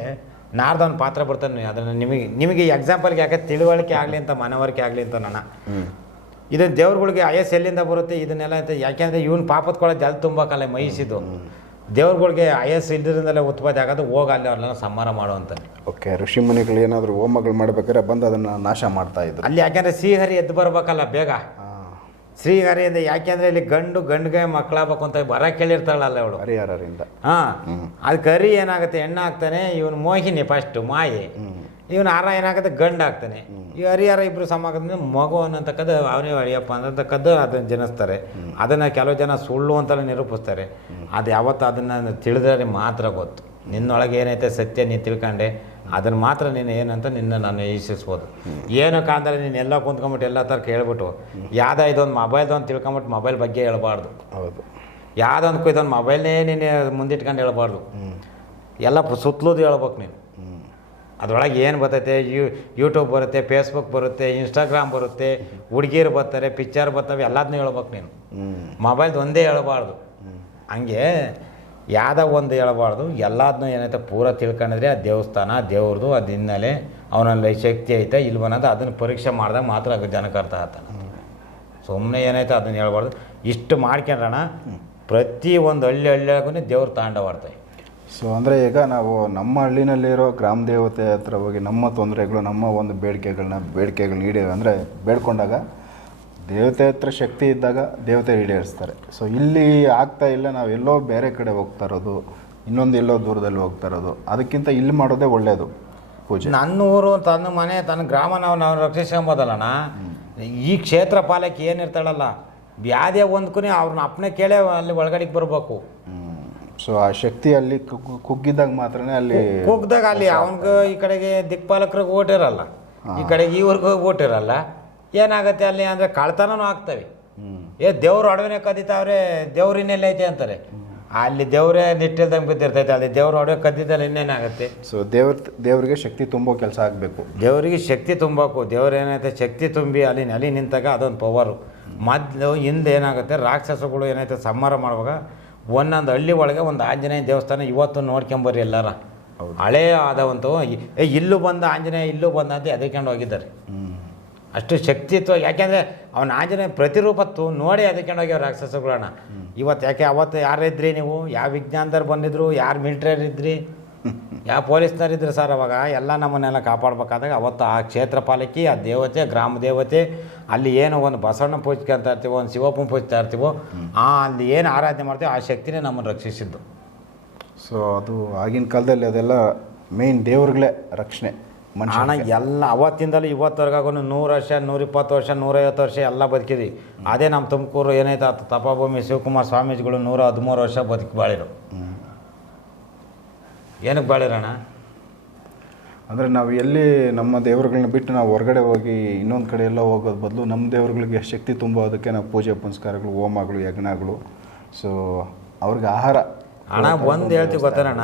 ನಾರ್ದವನ ಪಾತ್ರ ಬರ್ತಾನೆ ಅದನ್ನು ನಿಮಗೆ ನಿಮಗೆ ಎಕ್ಸಾಂಪಲ್ಗೆ ಯಾಕೆ ತಿಳುವಳಿಕೆ ಆಗಲಿ ಅಂತ ಮನವರಿಕೆ ಆಗಲಿ ಅಂತ ನನ್ನ ಇದನ್ನು ದೇವ್ರುಗಳಿಗೆ ಆಯಸ್ ಎಲ್ಲಿಂದ ಬರುತ್ತೆ ಇದನ್ನೆಲ್ಲ ಐತೆ. ಯಾಕೆಂದರೆ ಇವನು ಪಾಪದ ಜಲ್ ತುಂಬಕ್ಕಲ್ಲ ಮಹಿಷಿದು. ದೇವ್ರುಗಳಿಗೆ ಆಯಸ್ ಇಲ್ಲದ್ರಿಂದಲೇ ಉತ್ಪತ್ತಿ ಆಗೋದು ಹೋಗ ಅಲ್ಲಿ ಅವ್ರನ್ನ ಸಂಹಾರ ಮಾಡುವಂತ ಓಕೆ ಋಷಿ ಮುನಿಗಳು ಏನಾದರೂ ಹೋಮಗಳು ಮಾಡ್ಬೇಕಾದ್ರೆ ಬಂದು ಅದನ್ನ ನಾಶ ಮಾಡ್ತಾ ಇದ್ರು. ಅಲ್ಲಿ ಯಾಕೆಂದ್ರೆ ಶ್ರೀಹರಿ ಎದ್ದು ಬರ್ಬೇಕಲ್ಲ ಬೇಗ. ಶ್ರೀಹರಿ ಅಂದ್ರೆ ಯಾಕೆಂದ್ರೆ ಇಲ್ಲಿ ಗಂಡು ಗಂಡಿಗೆ ಮಕ್ಕಳಾಗಬೇಕು ಅಂತ ಬರ ಕೇಳಿರ್ತಾಳಲ್ಲ ಅವಳು. ಹರಿಹರರಿಂದ. ಹಾಂ. ಅದಕ್ಕೆ ಕರಿ ಏನಾಗುತ್ತೆ ಹೆಣ್ಣು ಹಾಕ್ತಾನೆ ಇವನು ಮೋಹಿನಿ ಫಸ್ಟ್ ಮಾಯೆ. ಇವನು ನಾರಾಯಣ ಏನಾಗುತ್ತೆ? ಗಂಡ ಆಗ್ತಾನೆ. ಈ ಹರಿಹರ ಇಬ್ಬರು ಸಮಾಗದಿಂದ ಮಗು ಅನ್ನತಕ್ಕದ್ದು ಅವನೇ ಅಳಿಯಪ್ಪ ಅನ್ನತಕ್ಕದ್ದು ಅದನ್ನು ಜನಿಸ್ತಾರೆ. ಅದನ್ನು ಕೆಲವು ಜನ ಸುಳ್ಳು ಅಂತಲೇ ನಿರೂಪಿಸ್ತಾರೆ. ಅದು ಯಾವತ್ತು ಅದನ್ನು ತಿಳಿದ್ರೆ ಮಾತ್ರ ಗೊತ್ತು. ನಿನ್ನೊಳಗೆ ಏನೈತೆ ಸತ್ಯ ನೀನು ತಿಳ್ಕೊಂಡೆ ಅದನ್ನು ಮಾತ್ರ ನೀನು ಏನಂತ ನಿನ್ನ ನಾನು ಈಶಿಸ್ಬೋದು. ಏನು ಕಾಂದ್ರೆ ನೀನು ಎಲ್ಲ ಕುಂತ್ಕೊಂಬಿಟ್ಟು ಎಲ್ಲ ಥರ ಕೇಳ್ಬಿಟ್ಟು ಯಾವ್ದ ಇದೊಂದು ಮೊಬೈಲ್ದು ಅಂತ ತಿಳ್ಕೊಂಬಿಟ್ಟು ಮೊಬೈಲ್ ಬಗ್ಗೆ ಹೇಳ್ಬಾರ್ದು. ಹೌದು. ಯಾವುದೊಂದು ಇದೊಂದು ಮೊಬೈಲ್ನೇ ನೀನು ಮುಂದಿಟ್ಕೊಂಡು ಹೇಳ್ಬಾರ್ದು. ಎಲ್ಲ ಸುತ್ತಲೂದು ಹೇಳ್ಬೇಕು ನೀನು. ಅದರೊಳಗೆ ಏನು ಬರ್ತೈತೆ? ಯೂ ಯೂಟ್ಯೂಬ್ ಬರುತ್ತೆ ಫೇಸ್ಬುಕ್ ಬರುತ್ತೆ ಇನ್ಸ್ಟಾಗ್ರಾಮ್ ಬರುತ್ತೆ ಹುಡುಗಿರು ಬರ್ತಾರೆ ಪಿಕ್ಚರ್ ಬರ್ತವೆ ಎಲ್ಲದನ್ನೂ ಹೇಳ್ಬೇಕು ನೀನು. ಮೊಬೈಲ್ದು ಒಂದೇ ಹೇಳ್ಬಾರ್ದು. ಹಂಗೆ ಯಾವುದೋ ಒಂದು ಹೇಳ್ಬಾರ್ದು. ಎಲ್ಲದನ್ನೂ ಏನೈತೆ? ಪೂರ ತಿಳ್ಕೊಂಡಿದ್ರೆ ಆ ದೇವಸ್ಥಾನ ದೇವ್ರದ್ದು ಅದು ಹಿನ್ನೆಲೆ ಅವನಲ್ಲಿ ಶಕ್ತಿ ಐತೆ ಇಲ್ವನ್ನೋದು ಅದನ್ನು ಪರೀಕ್ಷೆ ಮಾಡಿದಾಗ ಮಾತ್ರ ಅದು ಜನಕ್ಕೆ ಅರ್ಥ ಆಗ್ತಾನೆ. ಸುಮ್ಮನೆ ಏನೈತೆ ಅದನ್ನು ಹೇಳ್ಬಾರ್ದು. ಇಷ್ಟು ಮಾಡ್ಕೊಂಡ್ರಣ ಪ್ರತಿ ಒಂದು ಹಳ್ಳಿ ಹಳ್ಳಿಯಾಗೂ ದೇವ್ರ ತಾಂಡವಾಡ್ತಾವೆ ಸೊ ಅಂದರೆ ಈಗ ನಾವು ನಮ್ಮ ಹಳ್ಳಿನಲ್ಲಿರೋ ಗ್ರಾಮ ದೇವತೆ ಹತ್ರ ಹೋಗಿ ನಮ್ಮ ತೊಂದರೆಗಳು ನಮ್ಮ ಒಂದು ಬೇಡಿಕೆಗಳನ್ನ ಬೇಡಿಕೆಗಳನ್ನ ಈಡೇ ಅಂದರೆ ಬೇಡ್ಕೊಂಡಾಗ ದೇವತೆ ಹತ್ರ ಶಕ್ತಿ ಇದ್ದಾಗ ದೇವತೆ ಈಡೇರಿಸ್ತಾರೆ. ಸೊ ಇಲ್ಲಿ ಆಗ್ತಾ ಇಲ್ಲ ನಾವು ಎಲ್ಲೋ ಬೇರೆ ಕಡೆ ಹೋಗ್ತಾ ಇರೋದು ಇನ್ನೊಂದು ಎಲ್ಲೋ ದೂರದಲ್ಲಿ ಹೋಗ್ತಾ ಇರೋದು. ಅದಕ್ಕಿಂತ ಇಲ್ಲಿ ಮಾಡೋದೇ ಒಳ್ಳೆಯದು ಪೂಜೆ. ನನ್ನ ಊರು ತನ್ನ ಮನೆ ತನ್ನ ಗ್ರಾಮ ನಾವು ನಾವು ರಕ್ಷಿಸ್ಕೊಂಬೋದಲ್ಲಣ್ಣ? ಈ ಕ್ಷೇತ್ರ ಪಾಲಕಿ ಏನಿರ್ತಾಳಲ್ಲ ಯಾವುದೇ ಒಂದ್ಕೂ ಅವ್ರನ್ನ ಅಪ್ಪನೇ ಕೇಳೇ ಅಲ್ಲಿ ಒಳಗಡೆಗೆ ಬರಬೇಕು. ಸೊ ಆ ಶಕ್ತಿ ಅಲ್ಲಿ ಕುಗ್ಗು- ಕುಗ್ಗಿದಾಗ ಮಾತ್ರನೇ ಅಲ್ಲಿ ಕುಗ್ದಾಗ ಅಲ್ಲಿ ಅವನಿಗೆ ಈ ಕಡೆಗೆ ದಿಕ್ಪಾಲಕರಿಗೆ ಇರಲ್ಲ ಈ ಕಡೆಗೆ ಇವ್ರಿಗೆ ಇರಲ್ಲ ಏನಾಗುತ್ತೆ ಅಲ್ಲಿ ಅಂದರೆ ಕಳ್ತನೂ ಆಗ್ತವೆ. ಏ ದೇವ್ರು ಒಡವೆನೆ ಕದಿತಾವ್ರೆ ದೇವ್ರ ಇನ್ನೆಲ್ಲ ಐತೆ ಅಂತಾರೆ. ಅಲ್ಲಿ ದೇವರೇ ನಿಟ್ಟಿಲ್ದಂಗೆ ಬಿದ್ದಿರ್ತೈತೆ ಅಲ್ಲಿ ದೇವ್ರ ಒಡವೆ ಕದ್ದಿದ್ದಲ್ಲಿ ಇನ್ನೇನಾಗುತ್ತೆ? ಸೊ ದೇವ್ರ ದೇವರಿಗೆ ಶಕ್ತಿ ತುಂಬೋ ಕೆಲಸ ಆಗಬೇಕು. ದೇವರಿಗೆ ಶಕ್ತಿ ತುಂಬಬೇಕು ದೇವ್ರು ಏನೈತೆ ಶಕ್ತಿ ತುಂಬಿ ಅಲ್ಲಿ ನಲಿ ನಿಂತಾಗ ಅದೊಂದು ಪವರು ಮೊದಲು ಹಿಂದೆ ಏನಾಗುತ್ತೆ ರಾಕ್ಷಸಗಳು ಏನೈತೆ ಸಂಹಾರ ಮಾಡುವಾಗ ಒಂದೊಂದು ಹಳ್ಳಿ ಒಳಗೆ ಒಂದು ಆಂಜನೇಯ ದೇವಸ್ಥಾನ ಇವತ್ತು ನೋಡ್ಕೊಂಬರ್ರಿ ಎಲ್ಲಾರ. ಹಳೇ ಆದವಂತು ಏ ಇಲ್ಲೂ ಬಂದ ಆಂಜನೇಯ ಇಲ್ಲೂ ಬಂದ ಅಂತ ಎದಕೊಂಡು ಹೋಗಿದ್ದಾರೆ. ಅಷ್ಟು ಶಕ್ತಿತ್ವ ಯಾಕೆಂದರೆ ಅವನ ಆಂಜನೇಯ ಪ್ರತಿರೂಪತ್ತು ನೋಡಿ ಅದಕ್ಕೊಂಡು ಹೋಗ್ಯಾವ ರಾಕ್ಷಸಗಳನ್ನ. ಇವತ್ತು ಯಾಕೆ ಅವತ್ತು ಯಾರಿದ್ರಿ ನೀವು? ಯಾವ ವಿಜ್ಞಾನದವ್ರು ಬಂದಿದ್ರು? ಯಾರು ಮಿಲ್ಟ್ರಿಯರ್ ಇದ್ರಿ ಯಾವ ಪೊಲೀಸ್ನರಿದ್ರು ಸರ್ ಅವಾಗ ಎಲ್ಲ ನಮ್ಮನ್ನೆಲ್ಲ ಕಾಪಾಡ್ಬೇಕಾದಾಗ ಅವತ್ತು ಆ ಕ್ಷೇತ್ರ ಪಾಲಕಿ ಆ ದೇವತೆ ಗ್ರಾಮ ದೇವತೆ ಅಲ್ಲಿ ಏನು ಒಂದು ಬಸವಣ್ಣ ಪೂಜ್ಕೊಂತ ಇರ್ತೀವೋ ಒಂದು ಶಿವಪ್ಪನ ಪೂಜ್ತಾ ಇರ್ತೀವೋ ಆ ಅಲ್ಲಿ ಏನು ಆರಾಧನೆ ಮಾಡ್ತೀವೋ ಆ ಶಕ್ತಿನೇ ನಮ್ಮನ್ನು ರಕ್ಷಿಸಿದ್ದು. ಸೊ ಅದು ಆಗಿನ ಕಾಲದಲ್ಲಿ ಅದೆಲ್ಲ ಮೇನ್ ದೇವ್ರುಗಳೇ ರಕ್ಷಣೆ ಹಣ ಎಲ್ಲ ಅವತ್ತಿಂದಲೂ ಇವತ್ತವರೆಗೂ ನೂರು ವರ್ಷ ನೂರಿಪ್ಪತ್ತು ವರ್ಷ ನೂರೈವತ್ತು ವರ್ಷ ಎಲ್ಲ ಬದುಕಿದ್ವಿ. ಅದೇ ನಮ್ಮ ತುಮಕೂರು ಏನೈತೆ ಆ ತಪಭೂಮಿ ಶಿವಕುಮಾರ್ ಸ್ವಾಮೀಜಿಗಳು ನೂರ ಹದಿಮೂರು ವರ್ಷ ಬದುಕಿ ಬಾಳಿರು ಏನಕ್ಕೆ ಬಾಳಿರೋಣ ಅಂದರೆ ನಾವು ಎಲ್ಲಿ ನಮ್ಮ ದೇವರುಗಳನ್ನ ಬಿಟ್ಟು ನಾವು ಹೊರಗಡೆ ಹೋಗಿ ಇನ್ನೊಂದು ಕಡೆ ಎಲ್ಲ ಹೋಗೋದು ಬದಲು ನಮ್ಮ ದೇವರುಗಳಿಗೆ ಶಕ್ತಿ ತುಂಬೋದಕ್ಕೆ ನಾವು ಪೂಜೆ ಪುನಸ್ಕಾರಗಳು ಹೋಮಗಳು ಯಜ್ಞಗಳು. ಸೊ ಅವ್ರಿಗೆ ಆಹಾರ ಹಣ ಒಂದು ಹೇಳ್ತೀವಿ ಗೊತ್ತಾರಣ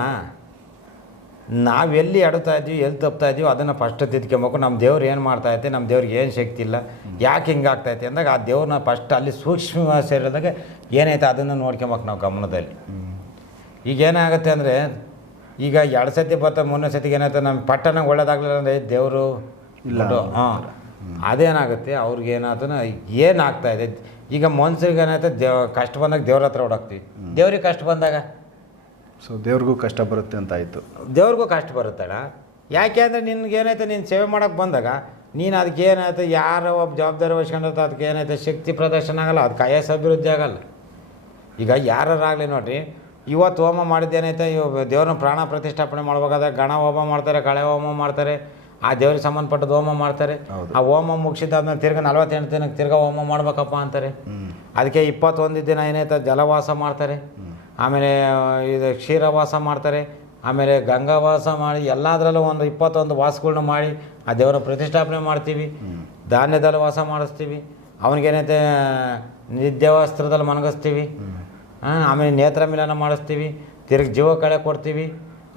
ನಾವೆಲ್ಲಿ ಎಡ್ತಾ ಇದ್ದೀವಿ ಎಲ್ಲಿ ತಪ್ತಾ ಇದೀವಿ ಅದನ್ನು ಫಸ್ಟ್ ತಿದ್ಕೊಬೇಕು. ನಮ್ಮ ದೇವ್ರು ಏನು ಮಾಡ್ತಾ ಐತೆ ನಮ್ಮ ದೇವ್ರಿಗೆ ಏನು ಶಕ್ತಿ ಇಲ್ಲ ಯಾಕೆ ಹಿಂಗೆ ಆಗ್ತೈತೆ ಅಂದಾಗ ಆ ದೇವ್ರನ್ನ ಫಸ್ಟ್ ಅಲ್ಲಿ ಸೂಕ್ಷ್ಮ ಸೇರಿದಾಗ ಏನೈತೆ ಅದನ್ನು ನೋಡ್ಕೊಬೇಕು ನಾವು ಗಮನದಲ್ಲಿ. ಈಗ ಏನಾಗುತ್ತೆ ಅಂದರೆ ಈಗ ಎರಡು ಸತಿ ಬರ್ತಾ ಮೂರನೇ ಸತಿಗೆ ಏನಾಯ್ತು ನಮ್ಮ ಪಟ್ಟಣ ಒಳ್ಳೇದಾಗಲಿಲ್ಲ ಅಂದರೆ ದೇವರು ಇಲ್ಲ. ಹಾಂ. ಅದೇನಾಗುತ್ತೆ ಅವ್ರಿಗೆ ಏನಾಯ್ತು ಏನಾಗ್ತಾ ಇದೆ. ಈಗ ಮನ್ಸರಿಗೆ ಏನಾಯ್ತು ದೇವ್ ಕಷ್ಟ ಬಂದಾಗ ದೇವ್ರ ಹತ್ರ ಓಡಾಕ್ತಿವಿ. ದೇವ್ರಿಗೆ ಕಷ್ಟ ಬಂದಾಗ? ಸೊ ದೇವ್ರಿಗೂ ಕಷ್ಟ ಬರುತ್ತೆ ಅಂತ ಆಯಿತು. ದೇವ್ರಿಗೂ ಕಷ್ಟ ಬರುತ್ತಣ್ಣ ಯಾಕೆ ಅಂದರೆ ನಿನ್ಗೆ ಏನಾಯ್ತು ನೀನು ಸೇವೆ ಮಾಡೋಕ್ಕೆ ಬಂದಾಗ ನೀನು ಅದಕ್ಕೆ ಏನಾಯ್ತು ಯಾರೋ ಒಬ್ಬ ಜವಾಬ್ದಾರಿ ವಹಿಸ್ಕೊಂಡಿರ್ತ ಅದಕ್ಕೆ ಏನಾಯ್ತು ಶಕ್ತಿ ಪ್ರದರ್ಶನ ಆಗಲ್ಲ ಅದಕ್ಕೆ ಆಯಾಸ ಅಭಿವೃದ್ಧಿ ಆಗಲ್ಲ. ಈಗ ಯಾರಾಗಲಿ ನೋಡ್ರಿ ಇವತ್ತು ಹೋಮ ಮಾಡಿದ್ದೇನೈತೆ ಇವ ದೇವ್ರನ್ನ ಪ್ರಾಣ ಪ್ರತಿಷ್ಠಾಪನೆ ಮಾಡಬೇಕಾದ್ರೆ ಗಣ ಹೋಮ ಮಾಡ್ತಾರೆ ಕಳೆ ಹೋಮ ಮಾಡ್ತಾರೆ ಆ ದೇವ್ರಿಗೆ ಸಂಬಂಧಪಟ್ಟದ್ದು ಹೋಮ ಮಾಡ್ತಾರೆ. ಆ ಹೋಮ ಮುಗಿಸಿದ್ದಾದ್ಮೇಲೆ ತಿರ್ಗ ನಲ್ವತ್ತೆಂಟು ದಿನಕ್ಕೆ ತಿರ್ಗಾ ಹೋಮ ಮಾಡ್ಬೇಕಪ್ಪ ಅಂತಾರೆ. ಅದಕ್ಕೆ ಇಪ್ಪತ್ತೊಂದು ದಿನ ಏನೈತೆ ಜಲವಾಸ ಮಾಡ್ತಾರೆ. ಆಮೇಲೆ ಇದು ಕ್ಷೀರವಾಸ ಮಾಡ್ತಾರೆ. ಆಮೇಲೆ ಗಂಗಾವಾಸ ಮಾಡಿ ಎಲ್ಲದರಲ್ಲೂ ಒಂದು ಇಪ್ಪತ್ತೊಂದು ವಾಸಗಳನ್ನ ಮಾಡಿ ಆ ದೇವರ ಪ್ರತಿಷ್ಠಾಪನೆ ಮಾಡ್ತೀವಿ. ಧಾನ್ಯದಲ್ಲಿ ವಾಸ ಮಾಡಿಸ್ತೀವಿ. ಅವನಿಗೇನೈತೆ ನಿದ್ಯವಸ್ತ್ರದಲ್ಲಿ ಮನಗಿಸ್ತೀವಿ ಆಮೇಲೆ ನೇತ್ರ ಮಿಲನ ಮಾಡಿಸ್ತೀವಿ. ತಿರ್ಗಿ ಜೀವ ಕಳೆ ಕೊಡ್ತೀವಿ.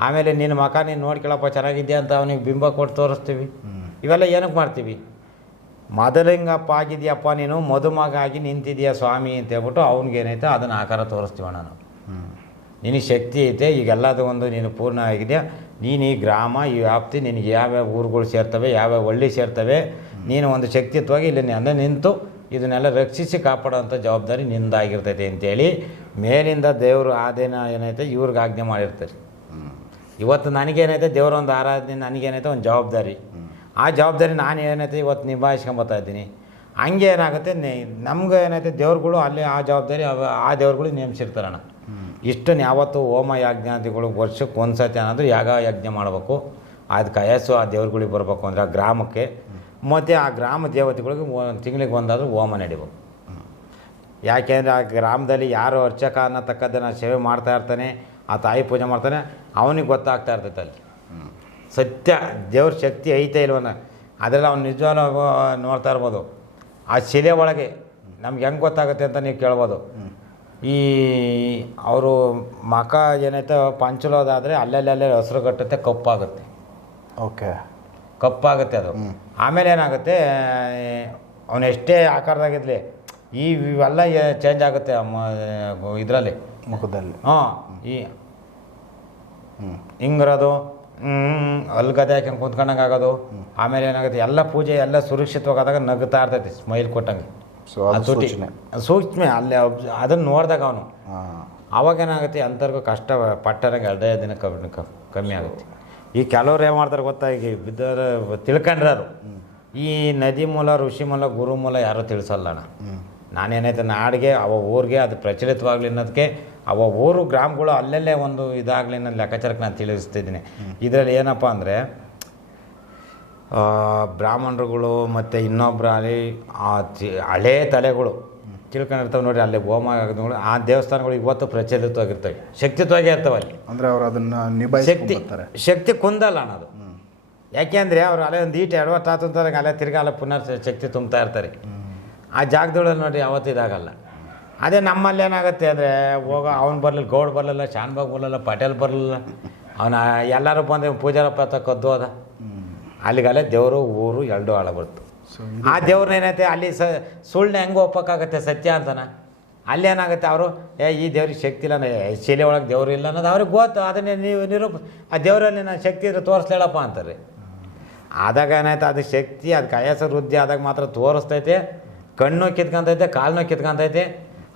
ಆಮೇಲೆ ನಿನ್ನ ಮಕ ನೀನು ನೋಡ್ಕೊಳಪ್ಪ ಚೆನ್ನಾಗಿದ್ಯಾ ಅಂತ ಅವನಿಗೆ ಬಿಂಬ ಕೊಟ್ಟು ತೋರಿಸ್ತೀವಿ. ಇವೆಲ್ಲ ಏನಕ್ಕೆ ಮಾಡ್ತೀವಿ? ಮೊದಲಿಂಗಪ್ಪ ಆಗಿದೆಯಪ್ಪ ನೀನು ಮದುಮಗ ಆಗಿ ನಿಂತಿದ್ಯಾ ಸ್ವಾಮಿ ಅಂತ ಹೇಳ್ಬಿಟ್ಟು ಅವ್ನಿಗೇನೈತೆ ಅದನ್ನು ಆಕಾರ ತೋರಿಸ್ತೀವಣ್ಣ ನಾನು ನಿನಗೆ ಶಕ್ತಿ ಐತೆ ಈಗೆಲ್ಲದು ಒಂದು ನೀನು ಪೂರ್ಣ ಆಗಿದೆಯಾ. ನೀನು ಈ ಗ್ರಾಮ ಈ ವ್ಯಾಪ್ತಿ ನಿನಗೆ ಯಾವ್ಯಾವ ಊರುಗಳು ಸೇರ್ತವೆ ಯಾವ್ಯಾವ ಹಳ್ಳಿ ಸೇರ್ತವೆ ನೀನು ಒಂದು ಶಕ್ತಿತ್ವವಾಗಿ ಇಲ್ಲಿ ಅಂದರೆ ನಿಂತು ಇದನ್ನೆಲ್ಲ ರಕ್ಷಿಸಿ ಕಾಪಾಡೋವಂಥ ಜವಾಬ್ದಾರಿ ನಿಂದಾಗಿರ್ತೈತೆ ಅಂತೇಳಿ ಮೇಲಿಂದ ದೇವರು ಆದೇನ ಏನೈತೆ, ಇವ್ರಿಗೆ ಆಜ್ಞೆ ಮಾಡಿರ್ತಾರೆ. ಇವತ್ತು ನನಗೇನೈತೆ, ದೇವರ ಒಂದು ಆರಾಧನೆ, ನನಗೇನೈತೆ ಒಂದು ಜವಾಬ್ದಾರಿ. ಆ ಜವಾಬ್ದಾರಿ ನಾನು ಏನೈತೆ, ಇವತ್ತು ನಿಭಾಯಿಸ್ಕೊಂಬತ್ತಾ ಇದ್ದೀನಿ. ಹಂಗೆ ಏನಾಗುತ್ತೆ ನಮ್ಗೆ ಏನೈತೆ, ದೇವ್ರುಗಳು ಅಲ್ಲಿ ಆ ಜವಾಬ್ದಾರಿ ಆ ದೇವ್ರುಗಳು ನೇಮಿಸಿರ್ತಾರಣ್ಣ ಇಷ್ಟನ್ನು ಯಾವತ್ತು ಹೋಮ ಯಾಜ್ಞಾದಿಗಳು ವರ್ಷಕ್ಕೆ ಒಂದು ಸತಿ ಅನ್ನೋದು ಯಾಗ ಯಜ್ಞ ಮಾಡಬೇಕು. ಅದಕ್ಕೆ ಅಯಸ್ಸು ಆ ದೇವ್ರುಗಳಿಗೆ ಬರಬೇಕು ಅಂದರೆ ಆ ಗ್ರಾಮಕ್ಕೆ. ಮತ್ತು ಆ ಗ್ರಾಮ ದೇವತೆಗಳಿಗೆ ತಿಂಗಳಿಗೆ ಒಂದಾದರೂ ಹೋಮ ನಡಿಬೇಕು. ಯಾಕೆಂದರೆ ಆ ಗ್ರಾಮದಲ್ಲಿ ಯಾರು ಅರ್ಚಕ ಅನ್ನತಕ್ಕದ್ದನ್ನು ಸೇವೆ ಮಾಡ್ತಾ ಇರ್ತಾನೆ ಆ ತಾಯಿ ಪೂಜೆ ಮಾಡ್ತಾನೆ ಅವನಿಗೆ ಗೊತ್ತಾಗ್ತಾ ಇರ್ತೈತೆ ಅಲ್ಲಿ. ಸತ್ಯ ದೇವ್ರ ಶಕ್ತಿ ಐತೆ ಇಲ್ವನ? ಅದರಲ್ಲಿ ಅವ್ನು ನಿಜವಾಗ್ಲೂ ನೋಡ್ತಾ ಇರ್ಬೋದು. ಆ ಶಿಲೆ ಒಳಗೆ ನಮ್ಗೆ ಹೆಂಗೆ ಗೊತ್ತಾಗುತ್ತೆ ಅಂತ ನೀವು ಕೇಳ್ಬೋದು. ಈ ಅವರು ಮಕ ಏನೈತೆ ಪಂಚಲೋದಾದರೆ ಅಲ್ಲಲ್ಲೇ ಹಸಿರು ಕಟ್ಟುತ್ತೆ ಕಪ್ಪಾಗುತ್ತೆ. ಓಕೆ. ಕಪ್ಪಾಗುತ್ತೆ ಅದು. ಆಮೇಲೆ ಏನಾಗುತ್ತೆ ಅವನು ಎಷ್ಟೇ ಆಕಾರದಾಗಿರಲಿ ಈ ಇವೆಲ್ಲ ಚೇಂಜ್ ಆಗುತ್ತೆ ಇದರಲ್ಲಿ. ಮುಖದಲ್ಲಿ. ಹಾಂ ಈ ಹ್ಞೂ ಹಿಂಗಿರೋದು ಅಲ್ಲಿ ಗದೆ ಹಾಕೊಂಡು ಕುಂತ್ಕೊಂಡಂಗೆ ಆಗೋದು ಆಮೇಲೆ ಏನಾಗುತ್ತೆ ಎಲ್ಲ ಪೂಜೆ ಎಲ್ಲ ಸುರಕ್ಷಿತವಾಗಾದಾಗ ನಗ್ತಾ ಇರ್ತೈತಿ ಸ್ಮೈಲ್ ಕೊಟ್ಟಂಗೆ. ಸೊ ಸೂಕ್ಷ್ಮ ಅಲ್ಲಿ ಅದನ್ನು ನೋಡಿದಾಗ ಅವನು. ಅವಾಗ ಏನಾಗುತ್ತೆ ಅಂಥವ್ರಿಗೂ ಕಷ್ಟ ಪಟ್ಟರಂಗೆ ಎರಡೇ ದಿನ ಕಮ್ಮಿ ಕಮ್ಮಿ ಆಗುತ್ತೆ. ಈ ಕೆಲವ್ರು ಏನು ಮಾಡ್ತಾರೆ ಗೊತ್ತಾ ಈಗ ಬಿದ್ದವರು ಅದು ಈ ನದಿ ಮೂಲ ಋಷಿ ಮೂಲ ಗುರು ಮೂಲ ಯಾರೂ ತಿಳಿಸಲ್ಲ ಅಣ್ಣ ನಾನೇನೈತೆ ನಾಡಿಗೆ ಅವ ಊರಿಗೆ ಅದು ಪ್ರಚಲಿತವಾಗಲಿ ಅನ್ನೋದಕ್ಕೆ ಅವ ಊರು ಗ್ರಾಮಗಳು ಅಲ್ಲಲ್ಲೇ ಒಂದು ಇದಾಗಲಿ ಅನ್ನೋ ಲೆಕ್ಕಾಚಾರಕ್ಕೆ ನಾನು ತಿಳಿಸ್ತಿದ್ದೀನಿ. ಇದರಲ್ಲಿ ಏನಪ್ಪ ಅಂದರೆ ಬ್ರಾಹ್ಮಣರುಗಳು ಮತ್ತು ಇನ್ನೊಬ್ಬರು ಅಲ್ಲಿ ಆ ಚಿ- ಹಳೇ ತಲೆಗಳು ತಿಳ್ಕೊಂಡಿರ್ತವೆ ನೋಡಿ ಅಲ್ಲಿ ಹೋಮ ಆಗೋದು ಆ ದೇವಸ್ಥಾನಗಳು ಇವತ್ತು ಪ್ರಚಲಿತವಾಗಿರ್ತವೆ ಶಕ್ತಿತ್ವಾಗೇ ಇರ್ತವೆ ಅಲ್ಲಿ. ಅಂದರೆ ಅವರು ಅದನ್ನು ಶಕ್ತಿ ನಿಭಾಯಿಸ್ಕೊಂಡ್ಬರ್ತಾರೆ ಶಕ್ತಿ ಕುಂದಲ್ಲ ಅನ್ನೋದು ಯಾಕೆಂದರೆ ಅವರು ಅಲ್ಲೇ ಒಂದು ಈಟು ಎಡವತ್ತಾತಂತಾರೆ ಅಲ್ಲೇ ತಿರ್ಗಾಲ ಅಲ್ಲೇ ಪುನರ್ ಶಕ್ತಿ ತುಂಬ್ತಾ ಇರ್ತಾರೆ. ಆ ಜಾಗದೊಳಗೆ ನೋಡಿ ಯಾವತ್ತೂ ಇದಾಗಲ್ಲ. ಅದೇ ನಮ್ಮಲ್ಲಿ ಏನಾಗುತ್ತೆ ಅಂದರೆ ಹೋಗ ಅವ್ನು ಬರಲಿಲ್ಲ ಗೌಡ್ ಬರಲಿಲ್ಲ ಶಾನ್ಬಾಗ್ ಬರಲಿಲ್ಲ ಪಟೇಲ್ ಬರಲಿಲ್ಲ. ಅವನ ಎಲ್ಲರೂ ಬಂದು ಪೂಜಾರಪ್ಪ ತಕ್ಕದ್ದು ಕದ್ದು ಹೋದ ಅಲ್ಲಿಗಲ್ಲೇ ದೇವರು ಊರು ಎರಡು ಹಾಳಾಗ್ಬಿಡ್ತು ಆ ದೇವ್ರನ್ನ ಏನೈತೆ ಅಲ್ಲಿ ಸ ಸುಳ್ಳನ್ನ ಹೆಂಗೆ ಒಪ್ಪಕ್ಕಾಗತ್ತೆ ಸತ್ಯ ಅಂತನ? ಅಲ್ಲಿ ಏನಾಗುತ್ತೆ ಅವರು ಏ ಈ ದೇವ್ರಿಗೆ ಶಕ್ತಿ ಇಲ್ಲ ಶಿಲೆ ಒಳಗೆ ದೇವ್ರು ಇಲ್ಲ ಅನ್ನೋದು ಅವ್ರಿಗೆ ಗೊತ್ತು. ಅದನ್ನೇ ನೀವು ನಿರೂಪ ಆ ದೇವರಲ್ಲಿ ನಾನು ಶಕ್ತಿ ಇದ್ರೆ ತೋರಿಸ್ಲೇಳಪ್ಪ ಅಂತಾರೆ. ಆದಾಗ ಏನಾಯ್ತು ಅದು ಶಕ್ತಿ ಅದು ಕಯಾಸ ವೃದ್ಧಿ ಆದಾಗ ಮಾತ್ರ ತೋರಿಸ್ತೈತೆ. ಕಣ್ಣು ಕಿತ್ಕೊಂತೈತೆ ಕಾಲನ್ನು ಕಿತ್ಕೊಂತೈತೆ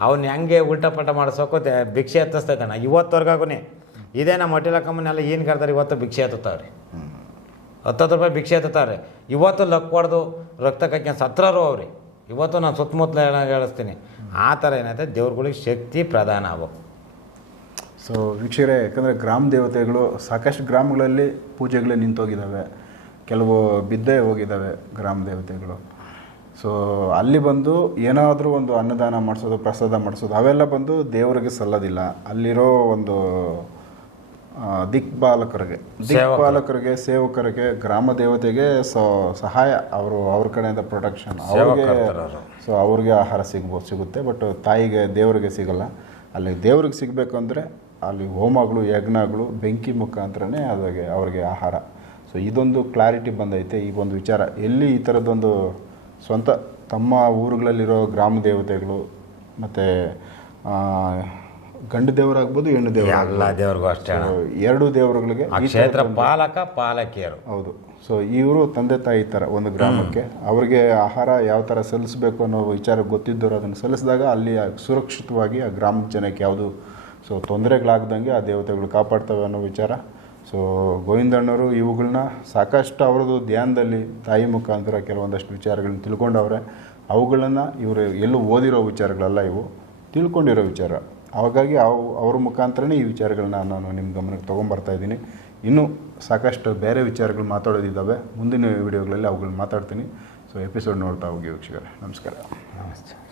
ಅವ್ನು ಹೆಂಗೆ ಉಲ್ಟಾ ಪಲ್ಟ ಮಾಡಿಸೋಕೋ ಭಿಕ್ಷೆ ಎತ್ತಿಸ್ತೈತೆ ಇವತ್ತುವರೆಗೂ ಇದೇ ನಮ್ಮ ಹೋಟೆಲ್ ಕಂಪನಿಯೆಲ್ಲ ಏನು ಕರ್ತಾರೆ ಇವತ್ತು ಭಿಕ್ಷೆ ಎತ್ತುತ್ತವ್ರೆ. ಹತ್ತತ್ತು ರೂಪಾಯಿ ಭಿಕ್ಷೆ ಎತ್ತುತ್ತಾರೆ. ಇವತ್ತು ಲಕ್ ಹೊಡೆದು ರಕ್ತ ಕಕ್ಕೆ ಸತ್ರರು ಅವ್ರಿ. ಇವತ್ತು ನಾನು ಸುತ್ತಮುತ್ತಲ ಹೇಳ ಹೇಳಿಸ್ತೀನಿ. ಆ ಥರ ಏನೈತೆ? ದೇವ್ರುಗಳಿಗೆ ಶಕ್ತಿ ಪ್ರಧಾನ ಆಗ್ಬೇಕು ಸೊ ವೀಕ್ಷಕರೇ, ಯಾಕಂದರೆ ಗ್ರಾಮ ದೇವತೆಗಳು ಸಾಕಷ್ಟು ಗ್ರಾಮಗಳಲ್ಲಿ ಪೂಜೆಗಳೇ ನಿಂತೋಗಿದ್ದಾವೆ. ಕೆಲವು ಬಿದ್ದೇ ಹೋಗಿದ್ದಾವೆ ಗ್ರಾಮ ದೇವತೆಗಳು. ಸೊ ಅಲ್ಲಿ ಬಂದು ಏನಾದರೂ ಒಂದು ಅನ್ನದಾನ ಮಾಡಿಸೋದು ಪ್ರಸಾದ ಮಾಡಿಸೋದು ಅವೆಲ್ಲ ಬಂದು ದೇವರಿಗೆ ಸಲ್ಲೋದಿಲ್ಲ. ಅಲ್ಲಿರೋ ಒಂದು ದಿಕ್ಪಾಲಕರಿಗೆ. ದಿಕ್ಪಾಲಕರಿಗೆ ಸೇವಕರಿಗೆ ಗ್ರಾಮ ದೇವತೆಗೆ ಸೊ ಸಹಾಯ. ಅವರು ಅವ್ರ ಕಡೆಯಿಂದ ಪ್ರೊಟೆಕ್ಷನ್. ಅವ್ರಿಗೆ. ಸೊ ಅವ್ರಿಗೆ ಆಹಾರ ಸಿಗ್ಬೋದು ಸಿಗುತ್ತೆ. ಬಟ್ ತಾಯಿಗೆ ದೇವರಿಗೆ ಸಿಗಲ್ಲ. ಅಲ್ಲಿ ದೇವ್ರಿಗೆ ಸಿಗಬೇಕು ಅಂದರೆ ಅಲ್ಲಿ ಹೋಮಗಳು ಯಜ್ಞಗಳು ಬೆಂಕಿ ಮುಖಾಂತರನೇ ಅದಕ್ಕೆ ಅವ್ರಿಗೆ ಆಹಾರ. ಸೊ ಇದೊಂದು ಕ್ಲಾರಿಟಿ ಬಂದೈತೆ. ಈ ಒಂದು ವಿಚಾರ. ಎಲ್ಲಿ ಈ ಥರದ್ದೊಂದು ಸ್ವಂತ ತಮ್ಮ ಊರುಗಳಲ್ಲಿರೋ ಗ್ರಾಮ ದೇವತೆಗಳು ಮತ್ತು ಗಂಡು ದೇವರಾಗ್ಬೋದು ಹೆಣ್ಣು ದೇವರು ಎಲ್ಲ ದೇವ್ರಿಗೂ ಅಷ್ಟೇ ಎರಡು ದೇವರುಗಳಿಗೆ ಆ ಕ್ಷೇತ್ರ ಪಾಲಕ ಪಾಲಕಿಯರು. ಹೌದು. ಸೊ ಇವರು ತಂದೆ ತಾಯಿ ಥರ ಒಂದು ಗ್ರಾಮಕ್ಕೆ. ಅವರಿಗೆ ಆಹಾರ ಯಾವ ಥರ ಸಲ್ಲಿಸಬೇಕು ಅನ್ನೋ ವಿಚಾರ ಗೊತ್ತಿದ್ದವರು ಅದನ್ನು ಸಲ್ಲಿಸಿದಾಗ ಅಲ್ಲಿ ಸುರಕ್ಷಿತವಾಗಿ ಆ ಗ್ರಾಮದ ಜನಕ್ಕೆ ಯಾವುದು ಸೊ ತೊಂದರೆಗಳಾಗ್ದಂಗೆ ಆ ದೇವತೆಗಳು ಕಾಪಾಡ್ತವೆ ಅನ್ನೋ ವಿಚಾರ. ಸೊ ಗೋವಿಂದಣ್ಣವರು ಇವುಗಳನ್ನ ಸಾಕಷ್ಟು ಅವ್ರದ್ದು ಧ್ಯಾನದಲ್ಲಿ ತಾಯಿ ಮುಖಾಂತರ ಕೆಲವೊಂದಷ್ಟು ವಿಚಾರಗಳನ್ನ ತಿಳ್ಕೊಂಡವ್ರೆ. ಅವುಗಳನ್ನು ಇವರು ಎಲ್ಲೂ ಓದಿರೋ ವಿಚಾರಗಳಲ್ಲ ಇವು. ತಿಳ್ಕೊಂಡಿರೋ ವಿಚಾರ. ಹಾಗಾಗಿ ಅವು, ಅವ್ರ ಮುಖಾಂತರನೇ ಈ ವಿಚಾರಗಳನ್ನ ನಾನು ನಿಮ್ಮ ಗಮನಕ್ಕೆ ತೊಗೊಂಬರ್ತಾ ಇದ್ದೀನಿ. ಇನ್ನೂ ಸಾಕಷ್ಟು ಬೇರೆ ವಿಚಾರಗಳು ಮಾತಾಡೋದಿದ್ದಾವೆ. ಮುಂದಿನ ವಿಡಿಯೋಗಳಲ್ಲಿ ಅವುಗಳನ್ನ ಮಾತಾಡ್ತೀನಿ. ಸೊ ಎಪಿಸೋಡ್ ನೋಡ್ತಾ ಹೋಗಿ ವೀಕ್ಷಕರೇ. ನಮಸ್ಕಾರ. ನಮಸ್ತೆ.